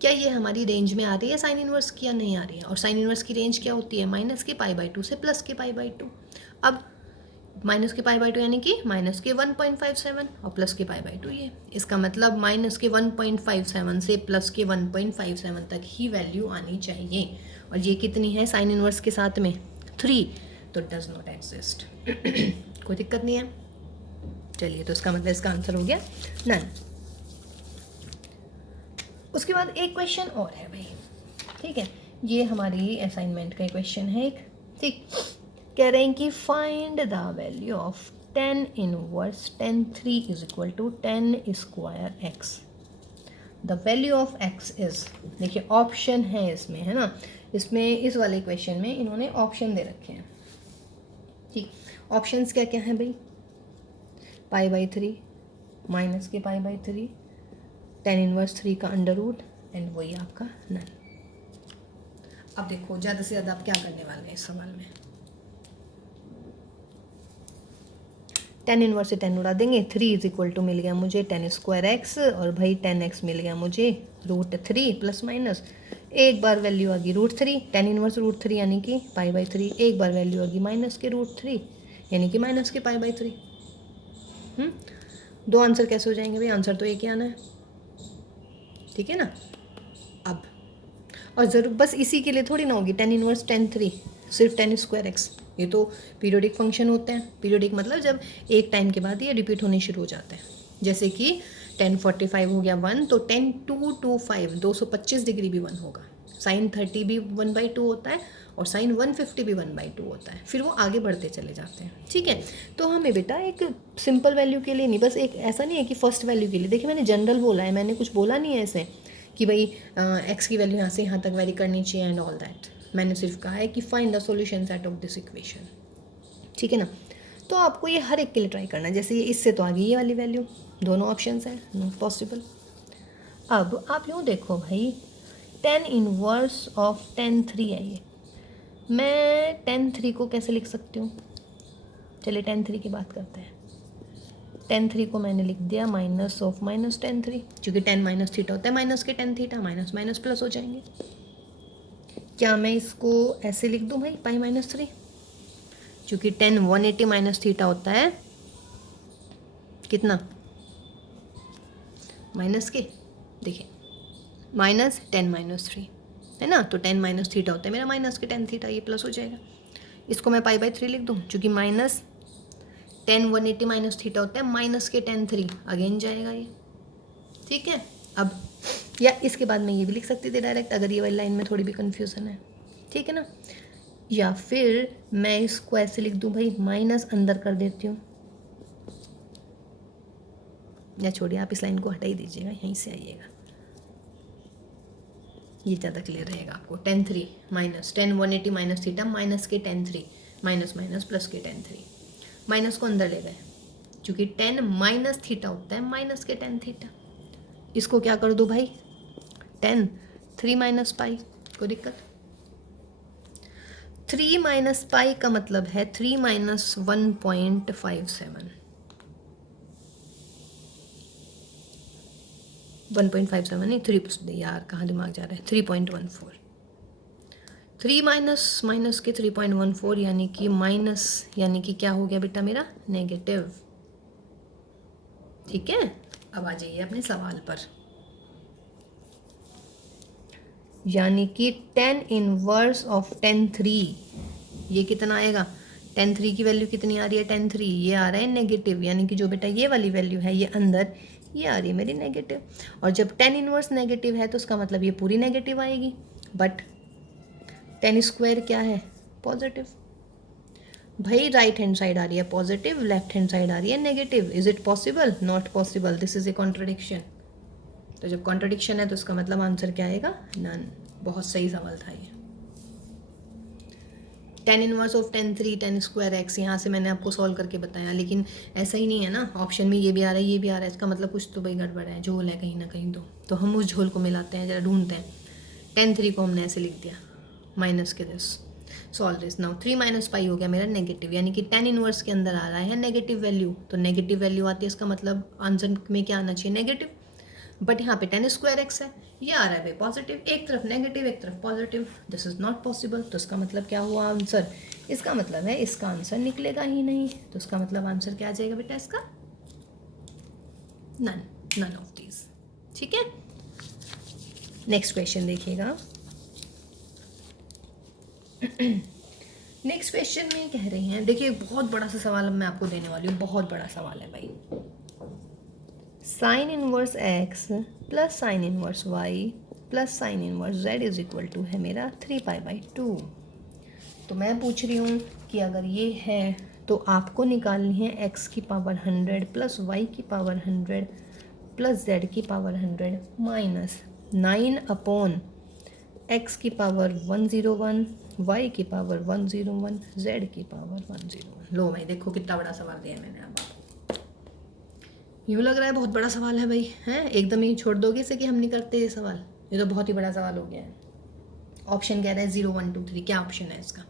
क्या ये हमारी रेंज में आ रही है साइन इनवर्स की या नहीं आ रही है। और साइन इनवर्स की रेंज क्या होती है? माइनस के π/2 से प्लस के π/2। अब माइनस के π/2 यानी कि माइनस के 1.57 और प्लस के π/2 ये, इसका मतलब माइनस के 1.57 से प्लस के 1.57 तक ही वैल्यू आनी चाहिए। और ये कितनी है साइन इनवर्स के साथ में? 3, तो डज नॉट एग्जिस्ट। कोई दिक्कत नहीं है। चलिए, तो इसका मतलब इसका आंसर हो गया नन। उसके बाद एक क्वेश्चन और है भाई, ठीक है, ये हमारी असाइनमेंट का क्वेश्चन है एक, ठीक। कह रहे हैं कि find the value of tan inverse tan 3 is equal to tan square x। The value of x is, देखिए ऑप्शन है इसमें, है ना, इसमें इस वाले क्वेश्चन में इन्होंने ऑप्शन दे रखे हैं, ठीक। ऑप्शंस क्या क्या हैं भाई? π/3, माइनस के π/3, tan इनवर्स 3 का अंडर रूट एंड वही आपका नन। अब देखो ज़्यादा से ज़्यादा आप क्या करने वाले हैं इस सवाल में? tan इनवर्स से tan उड़ा देंगे, 3 इज इक्वल टू मिल गया मुझे tan स्क्वायर x और भाई tan x मिल गया मुझे √3 प्लस माइनस, एक बार वैल्यू आ गई √3, tan इनवर्स √3 यानी कि π/3, एक बार वैल्यू आ गई माइनस के √3 यानी कि माइनस के π/3। दो आंसर कैसे हो जाएंगे भाई? आंसर तो एक ही आना है, ठीक है ना। अब और ज़रूर बस इसी के लिए थोड़ी ना होगी tan इनवर्स tan 3 सिर्फ tan स्क्वायर x, ये तो पीरियोडिक फंक्शन होते हैं। पीरियोडिक मतलब जब एक टाइम के बाद ये रिपीट होने शुरू हो जाते हैं, जैसे कि tan 45 हो गया 1, तो tan 225 225 डिग्री भी 1 होगा, sin 30 भी 1/2 होता है और sin 150 भी 1/2 होता है, फिर वो आगे बढ़ते चले जाते हैं, ठीक है। तो हमें बेटा एक सिंपल वैल्यू के लिए नहीं, बस एक ऐसा नहीं है कि फर्स्ट वैल्यू के लिए, देखिए मैंने जनरल बोला है, मैंने कुछ बोला नहीं है ऐसे कि भाई x की वैल्यू यहाँ से यहाँ तक वेरी करनी चाहिए एंड ऑल दैट। मैंने सिर्फ कहा है कि find the solution set of this equation, ठीक है ना। तो आपको ये हर एक के लिए ट्राई करना है, जैसे ये इससे तो आ गई ये वाली वैल्यू, दोनों ऑप्शंस हैं, नॉट पॉसिबल। अब आप यूँ देखो भाई, tan इनवर्स ऑफ tan 3 है ये, मैं tan 3 को कैसे लिख सकती हूँ? चलिए tan 3 की बात करते हैं। tan 3 को मैंने लिख दिया माइनस ऑफ माइनस tan 3, क्योंकि tan माइनस थीटा होता है माइनस के tan theta, minus minus plus हो जाएंगे। क्या मैं इसको ऐसे लिख दूँ भाई π-3, क्योंकि tan 180 माइनस थीटा होता है कितना? माइनस के, देखिए माइनस tan -3 है ना, तो tan माइनस थीटा होता है मेरा माइनस के tan थीटा, ये प्लस हो जाएगा। इसको मैं π/3 लिख दूँ, क्योंकि माइनस tan 180 माइनस थीटा होता है माइनस के tan 3, अगेन जाएगा ये, ठीक है। अब या इसके बाद मैं ये भी लिख सकती थी डायरेक्ट, अगर ये वाली लाइन में थोड़ी भी कन्फ्यूज़न है, ठीक है ना। या फिर मैं इसको ऐसे लिख दूँ भाई, माइनस अंदर कर देती हूँ, या छोड़िए आप इस लाइन को हटा ही दीजिएगा, यहीं से आइएगा, ये ज़्यादा क्लियर रहेगा आपको। tan 3 minus tan 180 minus theta minus के tan 3, माइनस माइनस प्लस के tan 3, माइनस को अंदर ले गए, क्योंकि tan माइनस थीटा होता है माइनस के tan थीटा। इसको क्या कर दूँ भाई, tan 3 माइनस पाई, कोई दिक्कत? 3 माइनस पाई का मतलब है 3 माइनस 1.57, 1.57 नहीं 3, यार कहाँ दिमाग जा रहा है, 3.14, 3 माइनस माइनस के 3.14 यानी कि माइनस, यानी कि क्या हो गया बेटा मेरा? नेगेटिव, ठीक है। अब आ जाइए अपने सवाल पर, यानी कि tan इनवर्स ऑफ tan 3, ये कितना आएगा? tan 3 की वैल्यू कितनी आ रही है? tan 3 ये आ रहा है नेगेटिव, यानी कि जो बेटा ये वाली वैल्यू है ये अंदर, ये आ रही है मेरी नेगेटिव। और जब tan इनवर्स नेगेटिव है तो उसका मतलब ये पूरी नेगेटिव आएगी, बट tan स्क्वायर क्या है? पॉजिटिव। भाई राइट हैंड साइड आ रही है पॉजिटिव, लेफ्ट हैंड साइड आ रही है negative. Is it possible? Not possible. This is a contradiction. तो जब कॉन्ट्रडिक्शन है तो इसका मतलब आंसर क्या आएगा? नन. बहुत सही सवाल था ये. Tan inverse of ten three ten square x, यहाँ से मैंने आपको सॉल्व करके बताया, लेकिन ऐसा ही नहीं है ना. ऑप्शन में ये भी आ रहा है, ये भी आ रहा है. इसका मतलब कुछ तो भाई गड़बड़ है, झोल है कहीं ना कहीं. तो हम उस झोल को मिलाते हैं, जरा ढूंढते हैं. टेन थ्री को हमने ऐसे लिख दिया माइनस के this. Solve this now. 3 minus pi हो गया मेरा नेगेटिव, यानी कि टेन इनवर्स के अंदर आ रहा है नेगेटिव वैल्यू. तो नेगेटिव वैल्यू आती है, इसका मतलब आंसर में क्या आना चाहिए? नेगेटिव. बट यहाँ पे टेन स्क्वायर एक्स है, ये आ रहा है भाई पॉजिटिव. एक तरफ नेगेटिव एक तरफ positive. This is not possible. तो इसका मतलब क्या हुआ आंसर? इसका मतलब है इसका आंसर निकलेगा ही नहीं. तो इसका मतलब आंसर क्या आ जाएगा बेटा इसका? नन. None of these. ठीक है. नेक्स्ट क्वेश्चन देखिएगा. नेक्स्ट क्वेश्चन में कह रहे हैं, देखिए बहुत बड़ा सा सवाल अब मैं आपको देने वाली हूँ. बहुत बड़ा सवाल है भाई. Sine inverse x plus sine inverse y plus sine inverse z is equal to है मेरा 3π/2. तो मैं पूछ रही हूँ कि अगर ये है तो आपको निकालनी है x की पावर 100 प्लस y की पावर 100 प्लस z की पावर 100 माइनस 9 x की पावर 101 y की पावर 101 z की पावर 101. लो भाई देखो कितना बड़ा सवाल दिया मैंने. अब यूँ लग रहा है बहुत बड़ा सवाल है भाई, हैं? एकदम ही छोड़ दोगे इसे कि हम नहीं करते ये सवाल? ये तो बहुत ही बड़ा सवाल हो गया है. ऑप्शन कह रहा है 0 1 2 3. क्या ऑप्शन है इसका?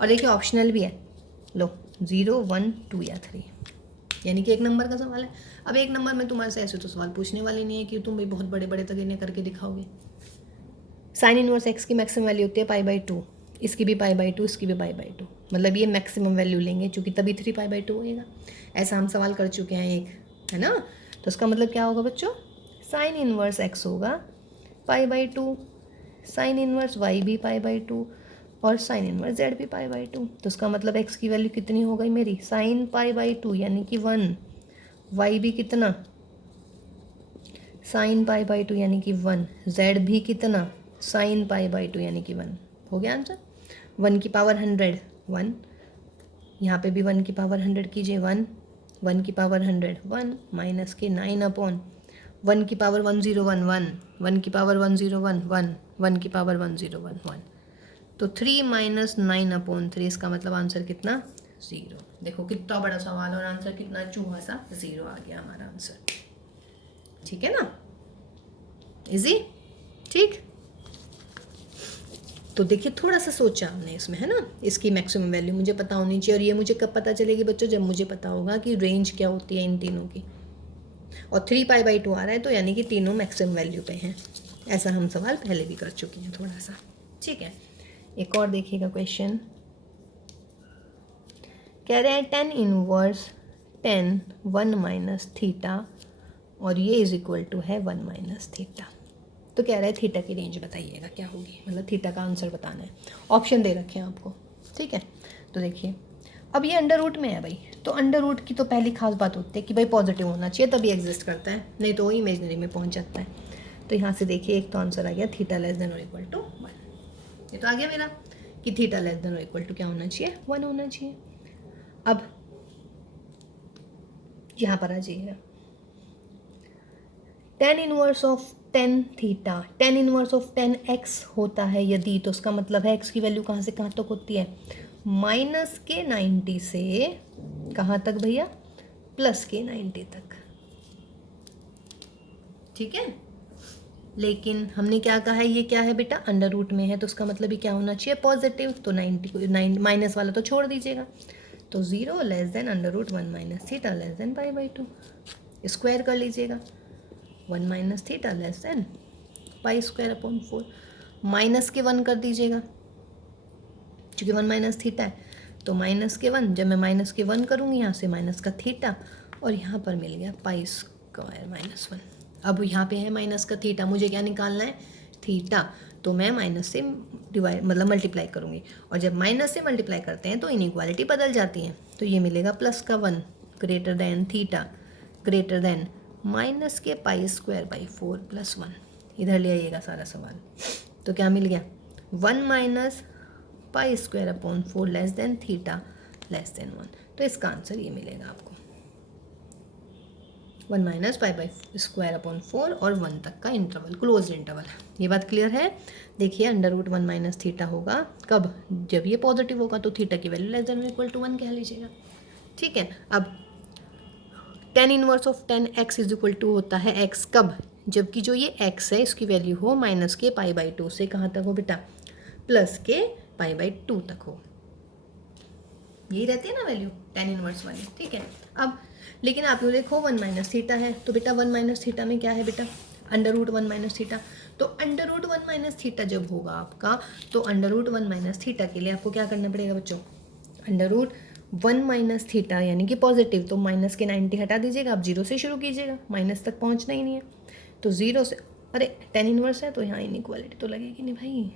और देखिए ऑप्शनल भी है. लो 0 1 2 या 3, यानी कि एक नंबर का सवाल है. अब एक नंबर में तुम्हारे से ऐसे तो सवाल पूछने वाले नहीं है कि तुम भाई बहुत बड़े बड़े तक इन्हें करके दिखाओगे. साइन इनवर्स एक्स की मैक्सिमम वैल्यू होती है π/2, इसकी भी π/2, इसकी भी π/2. मतलब ये मैक्सिमम वैल्यू लेंगे चूँकि तभी 3π/2 होएगा. ऐसा हम सवाल कर चुके हैं एक, है ना. तो इसका मतलब क्या होगा बच्चों? साइन इनवर्स एक्स होगा π/2, साइन इनवर्स वाई भी π/2 और साइन इनवर्स जेड भी π/2. तो इसका मतलब एक्स की वैल्यू कितनी हो गई मेरी? साइन π/2 यानी कि 1. वाई भी कितना? साइन π/2 यानी कि 1. जेड भी कितना? साइन π/2 यानी कि 1. हो गया आंसर. 1 की पावर 100 1, यहाँ पे भी 1 की पावर 100 कीजिए 1. 1 की पावर 100 1 माइनस के 9/1 की पावर 101 1, 1 की पावर 101 1, 1 की पावर 101 1. तो 3 माइनस 9/3. इसका मतलब आंसर कितना? 0. देखो कितना बड़ा सवाल और आंसर कितना चूहा सा 0 आ गया हमारा आंसर. ठीक है ना. इजी. ठीक. तो देखिए थोड़ा सा सोचा हमने इसमें, है ना. इसकी मैक्सिमम वैल्यू मुझे पता होनी चाहिए. और ये मुझे कब पता चलेगी बच्चों? जब मुझे पता होगा कि रेंज क्या होती है इन तीनों की. और 3π/2 आ रहा है तो यानी कि तीनों मैक्सिमम वैल्यू पे हैं. ऐसा हम सवाल पहले भी कर चुके हैं थोड़ा सा. ठीक है. एक और देखिएगा क्वेश्चन. कह रहे हैं 10 इनवर्स 10 1 माइनस थीटा और ये इज इक्वल टू है 1 माइनस थीटा. तो कह रहा है थीटा की रेंज बताइएगा क्या होगी, मतलब थीटा का आंसर बताना है. ऑप्शन दे रखे हैं आपको. ठीक है. तो देखिए अब ये अंडर रूट में है भाई. तो अंडर रूट की तो पहली खास बात होती है कि भाई पॉजिटिव होना चाहिए तभी एग्जिस्ट करता है, नहीं तो वो इमेजनरी में पहुंच जाता है. तो यहाँ से देखिए एक तो आंसर आ गया थीटा लेस देन और इक्वल टू 1. ये तो आ गया मेरा कि थीटा लेस देन और इक्वल टू क्या होना चाहिए? 1 होना चाहिए. अब यहाँ पर आ जाइएगा. Tan inverse of 10 theta 10 inverse of 10 x होता है यदि, तो उसका मतलब है एक्स की वैल्यू कहाँ से कहाँ तक होती है? माइनस के 90 से कहाँ तक भैया? प्लस के 90 तक. ठीक है. लेकिन हमने क्या कहा है? ये क्या है बेटा? अंडर रूट में है तो उसका मतलब ही क्या होना चाहिए? पॉजिटिव. तो 90 को 9 माइनस वाला तो छोड़ दीजिएगा. तो 0 less than under root 1 minus theta less than π/2. Square कर लीजिएगा. 1 minus theta less than π²/4. Minus के 1 कर दीजिएगा क्योंकि 1 माइनस थीटा है. तो माइनस के 1, जब मैं माइनस के 1 करूँगी यहाँ से माइनस का थीटा और यहाँ पर मिल गया π²-1. अब यहाँ पे है माइनस का थीटा, मुझे क्या निकालना है? थीटा. तो मैं माइनस से डिवाइड मतलब मल्टीप्लाई करूँगी और जब माइनस से मल्टीप्लाई करते हैं तो इनइक्वालिटी बदल जाती है. तो ये मिलेगा प्लस का 1 greater than theta greater than minus के π²/4 प्लस 1. इधर ले आइएगा सारा सवाल. तो क्या मिल गया? 1 minus π²/4 less than theta less than 1। तो इसका आंसर ये मिलेगा आपको 1 minus pi by square upon 4 और 1 तक का इंटरवल, क्लोज इंटरवल। ये बात क्लियर है। देखिए अंडर रूट 1 माइनस थीटा होगा कब, जब ये पॉजिटिव होगा तो थीटा की वैल्यू लेस देन और इक्वल टू 1 कह लीजिएगा। ठीक है, अब tan inverse of tan x is equal to होता है x कब, जबकि जो ये x है इसकी वैल्यू हो माइनस के पाई बाई 2 से कहाँ तक हो बेटा, प्लस के पाई बाई 2 तक हो। यही रहती है ना वैल्यू tan इनवर्स वाली। ठीक है, अब लेकिन आप लोग देखो 1 माइनस थीटा है, तो बेटा 1 माइनस थीटा में क्या है बेटा, अंडर रूट 1 माइनस थीटा। तो अंडर रूट 1 माइनस थीटा जब होगा आपका, तो अंडर रूट 1 माइनस थीटा के लिए आपको क्या करना पड़ेगा बच्चों, अंडर रूट 1 माइनस थीटा यानी कि पॉजिटिव, तो माइनस के 90 हटा दीजिएगा, आप 0 से शुरू कीजिएगा, माइनस तक पहुंचना ही नहीं है। तो 0 से, अरे tan इनवर्स है तो यहाँ इनइक्वालिटी तो लगेगी नहीं भाई।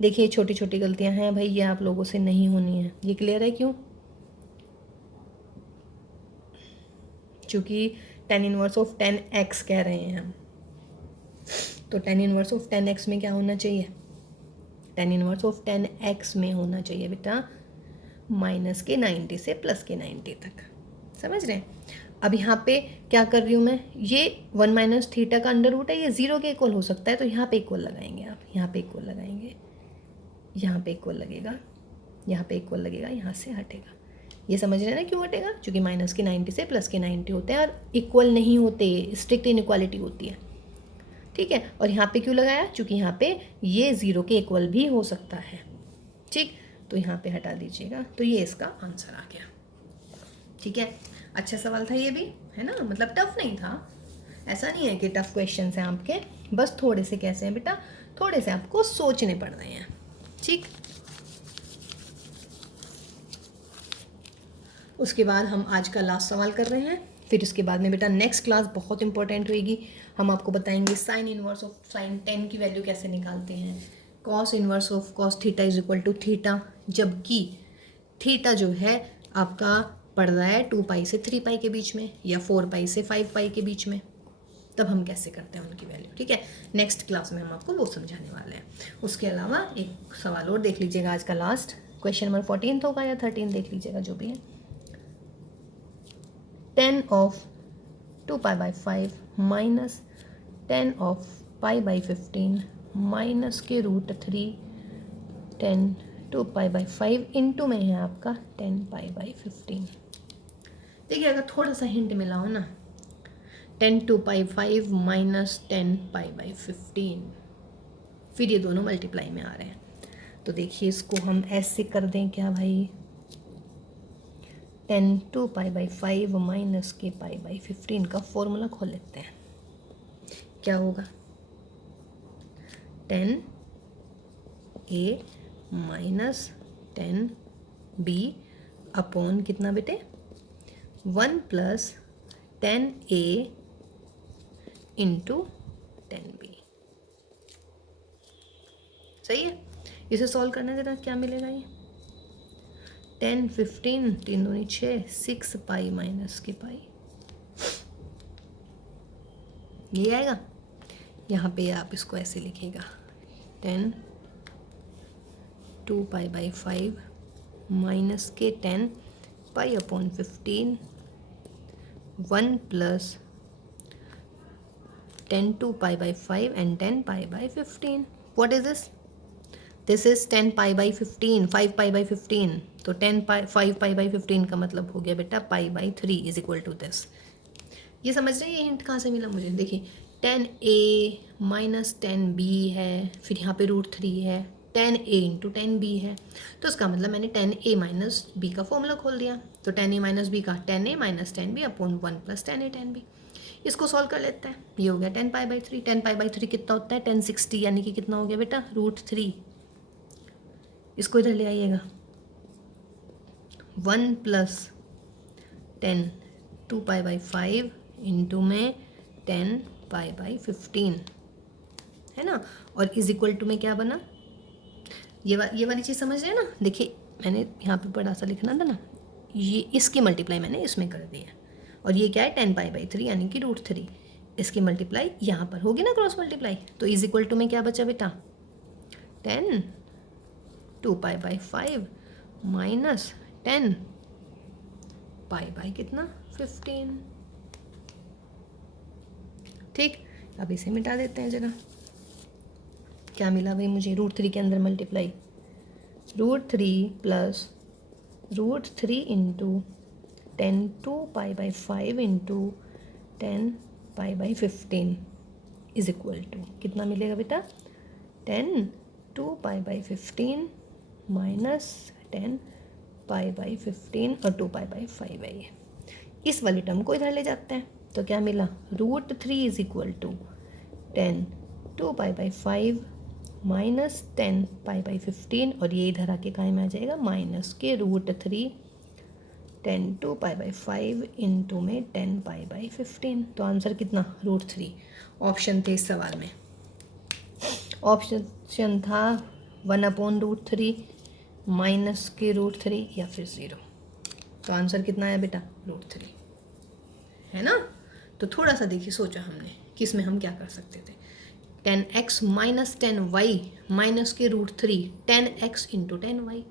देखिए छोटी छोटी गलतियाँ हैं भाई, ये आप लोगों से नहीं होनी है। ये क्लियर है क्यों, क्योंकि tan inverse of tan x कह रहे हैं हम, तो tan inverse of tan x में क्या होना चाहिए, tan inverse of tan x में होना चाहिए बेटा माइनस के 90 से प्लस के 90 तक। समझ रहे हैं। अब यहाँ पे क्या कर रही हूँ मैं, ये 1 माइनस थीटा का अंडर रूट है, ये 0 के इक्वल हो सकता है, तो यहाँ पे इक्वल लगाएंगे आप, यहाँ पे इक्वल लगाएंगे, यहाँ पे इक्वल लगेगा, यहाँ पे इक्वल लगेगा, यहाँ से हटेगा। ये समझ रहे हैं ना क्यों हटेगा, क्योंकि माइनस के 90 से प्लस के 90 होते हैं और इक्वल नहीं होते, स्ट्रिक्ट इनइक्वालिटी होती है। ठीक है, और यहाँ पे क्यों लगाया, क्योंकि यहाँ पे ये 0 के इक्वल भी हो सकता है। ठीक, तो यहाँ पे हटा दीजिएगा, तो ये इसका आंसर आ गया। ठीक है, अच्छा सवाल था ये भी, है ना, मतलब टफ नहीं था, ऐसा नहीं है कि टफ क्वेश्चन हैं आपके, बस थोड़े से कैसे हैं बेटा, थोड़े से आपको सोचने पड़ रहे हैं। ठीक, उसके बाद हम आज का लास्ट सवाल कर रहे हैं, फिर उसके बाद में बेटा नेक्स्ट क्लास बहुत इंपॉर्टेंट होएगी। हम आपको बताएंगे साइन इनवर्स ऑफ साइन 10 की वैल्यू कैसे निकालते हैं, cos inverse of cos theta is equal to theta, जबकि थीटा जो है आपका पड़ रहा है 2 पाई से 3 पाई के बीच में या 4 पाई से 5 पाई के बीच में, तब हम कैसे करते हैं उनकी वैल्यू। ठीक है, नेक्स्ट क्लास में हम आपको वो समझाने वाले हैं। उसके अलावा एक सवाल और देख लीजिएगा, आज का लास्ट क्वेश्चन नंबर 14 होगा या 13 देख लीजिएगा जो भी है। 10 of 2 pi by 5 minus 10 of pi by 15 minus के रूट 3 10 2 पाई बाई 5 इंटू में है आपका 10 पाई बाई 15। देखिए अगर थोड़ा सा हिंट मिला हो ना, 10 2 पाई 5 माइनस 10 पाई बाई 15, फिर ये दोनों मल्टीप्लाई में आ रहे हैं, तो देखिए इसको हम ऐसे कर दें क्या भाई, 10 2 पाई बाई 5 माइनस के पाई बाई 15 का फॉर्मूला खोल लेते हैं। क्या होगा, 10 a माइनस 10 b अपॉन कितना बेटे, 1 प्लस 10a इंटू 10b। सही है, इसे सॉल्व करने से क्या मिलेगा, ये 10 15 3 दूनी 6 6 पाई माइनस के पाई, ये आएगा। यहाँ पे आप इसको ऐसे लिखेगा 10 2 पाई बाई 5 माइनस के 10 pi upon 15 1 plus 10 2 pi by 5 and 10 pi by 15। What is this, this is 10 pi by 15, 5 pi by 15, तो 5 पाई बाई 15 का मतलब हो गया बेटा pi by 3 is equal to this. ये समझ रहे हैं, ये हिंट कहाँ से मिला मुझे, देखिए 10a माइनस 10b है, फिर यहाँ पे रूट 3 है, 10a इंटू 10b है, तो इसका मतलब मैंने 10a माइनस b का फॉर्मूला खोल दिया, तो 10a माइनस b का 10a minus 10b upon 1 plus 10a 10b। इसको सॉल्व कर लेते हैं, ये हो गया 10 पाई बाई 3, 10 पाई बाई 3 कितना होता है 1060, यानी कि कितना हो गया बेटा रूट 3। इसको इधर ले आइएगा, 1 प्लस 10 2 पाई बाई 5 इंटू में 10 पाई बाई 15, है ना, और इज इक्वल टू में क्या बना, ये वाली चीज़ समझ रहे हैं ना। देखिए मैंने यहाँ पे बड़ा सा लिखना था ना, ये इसकी मल्टीप्लाई मैंने इसमें कर दी है, और ये क्या है 10 पाई बाई 3 यानी कि रूट 3, इसकी मल्टीप्लाई यहाँ पर होगी ना क्रॉस मल्टीप्लाई, तो इज इक्वल टू में क्या बचा बेटा 10 2 pi by 5 minus 10 pi by कितना 15। ठीक, अब इसे मिटा देते हैं जरा। क्या मिला भाई मुझे, √3 के अंदर multiply, √3 plus √3 into 10 2 pi by 5 into 10 pi by 15 is equal to कितना मिलेगा बेटा, 10 2 pi by 15 minus 10 pi by 15 और 2 पाई बाई 5 है ये। इस वाली टर्म को इधर ले जाते हैं तो क्या मिला, √3 is equal to 10 2 pi by 5 minus 10 pi by 15 और ये इधर आके काय में आ जाएगा माइनस के √3 10 2 पाई बाई 5 इंटू में 10 पाई बाई 15। तो आंसर कितना, √3 ऑप्शन थे इस सवाल में। ऑप्शन था 1/√3 माइनस के √3 या फिर 0। तो आंसर कितना आया बेटा, √3 है ना। तो थोड़ा सा देखिए सोचा हमने कि इसमें हम क्या कर सकते थे। 10x माइनस 10y माइनस के √3 10x इंटू 10y।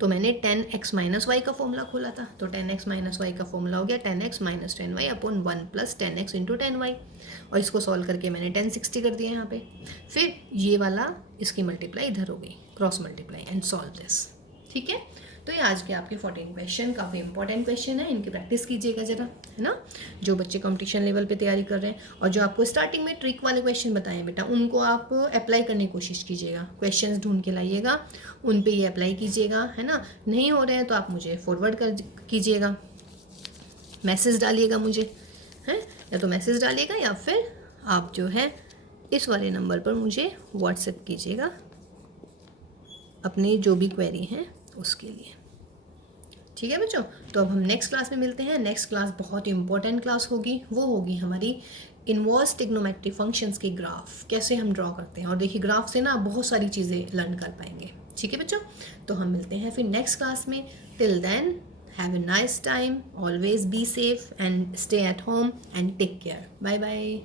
तो मैंने 10x माइनस वाई का फॉर्मूला खोला था, तो 10x माइनस वाई का फॉर्मूला हो गया 10x minus 10y upon 1 plus 10x into 10y। और इसको सॉल्व करके मैंने 1060 कर दिया यहाँ पे। फिर ये वाला इसकी मल्टीप्लाई इधर हो गई, cross multiply and solve this. ठीक है, तो ये आज के आपके 14 क्वेश्चन काफ़ी इंपॉर्टेंट क्वेश्चन है, इनकी प्रैक्टिस कीजिएगा जरा, है ना। जो बच्चे कंपटीशन लेवल पे तैयारी कर रहे हैं और जो आपको स्टार्टिंग में ट्रिक वाले क्वेश्चन बताए बेटा, उनको आप अप्लाई करने की कोशिश कीजिएगा, क्वेश्चंस ढूंढ के लाइएगा, उन पे ये अप्लाई कीजिएगा, है ना। नहीं हो रहे हैं तो आप मुझे फॉरवर्ड कर कीजिएगा, मैसेज डालिएगा मुझे, है, या तो मैसेज डालिएगा या फिर आप जो है इस वाले नंबर पर मुझे व्हाट्सएप कीजिएगा अपनी जो भी क्वेरी हैं उसके लिए। ठीक है बच्चों, तो अब हम नेक्स्ट क्लास में मिलते हैं। नेक्स्ट क्लास बहुत इंपॉर्टेंट क्लास होगी, वो होगी हमारी इनवर्स ट्रिग्नोमेट्री फंक्शंस के ग्राफ, कैसे हम ड्रॉ करते हैं। और देखिए ग्राफ से ना बहुत सारी चीज़ें लर्न कर पाएंगे। ठीक है बच्चों, तो हम मिलते हैं फिर नेक्स्ट क्लास में। Till then have a nice time, always be safe and stay at home and take care. Bye bye.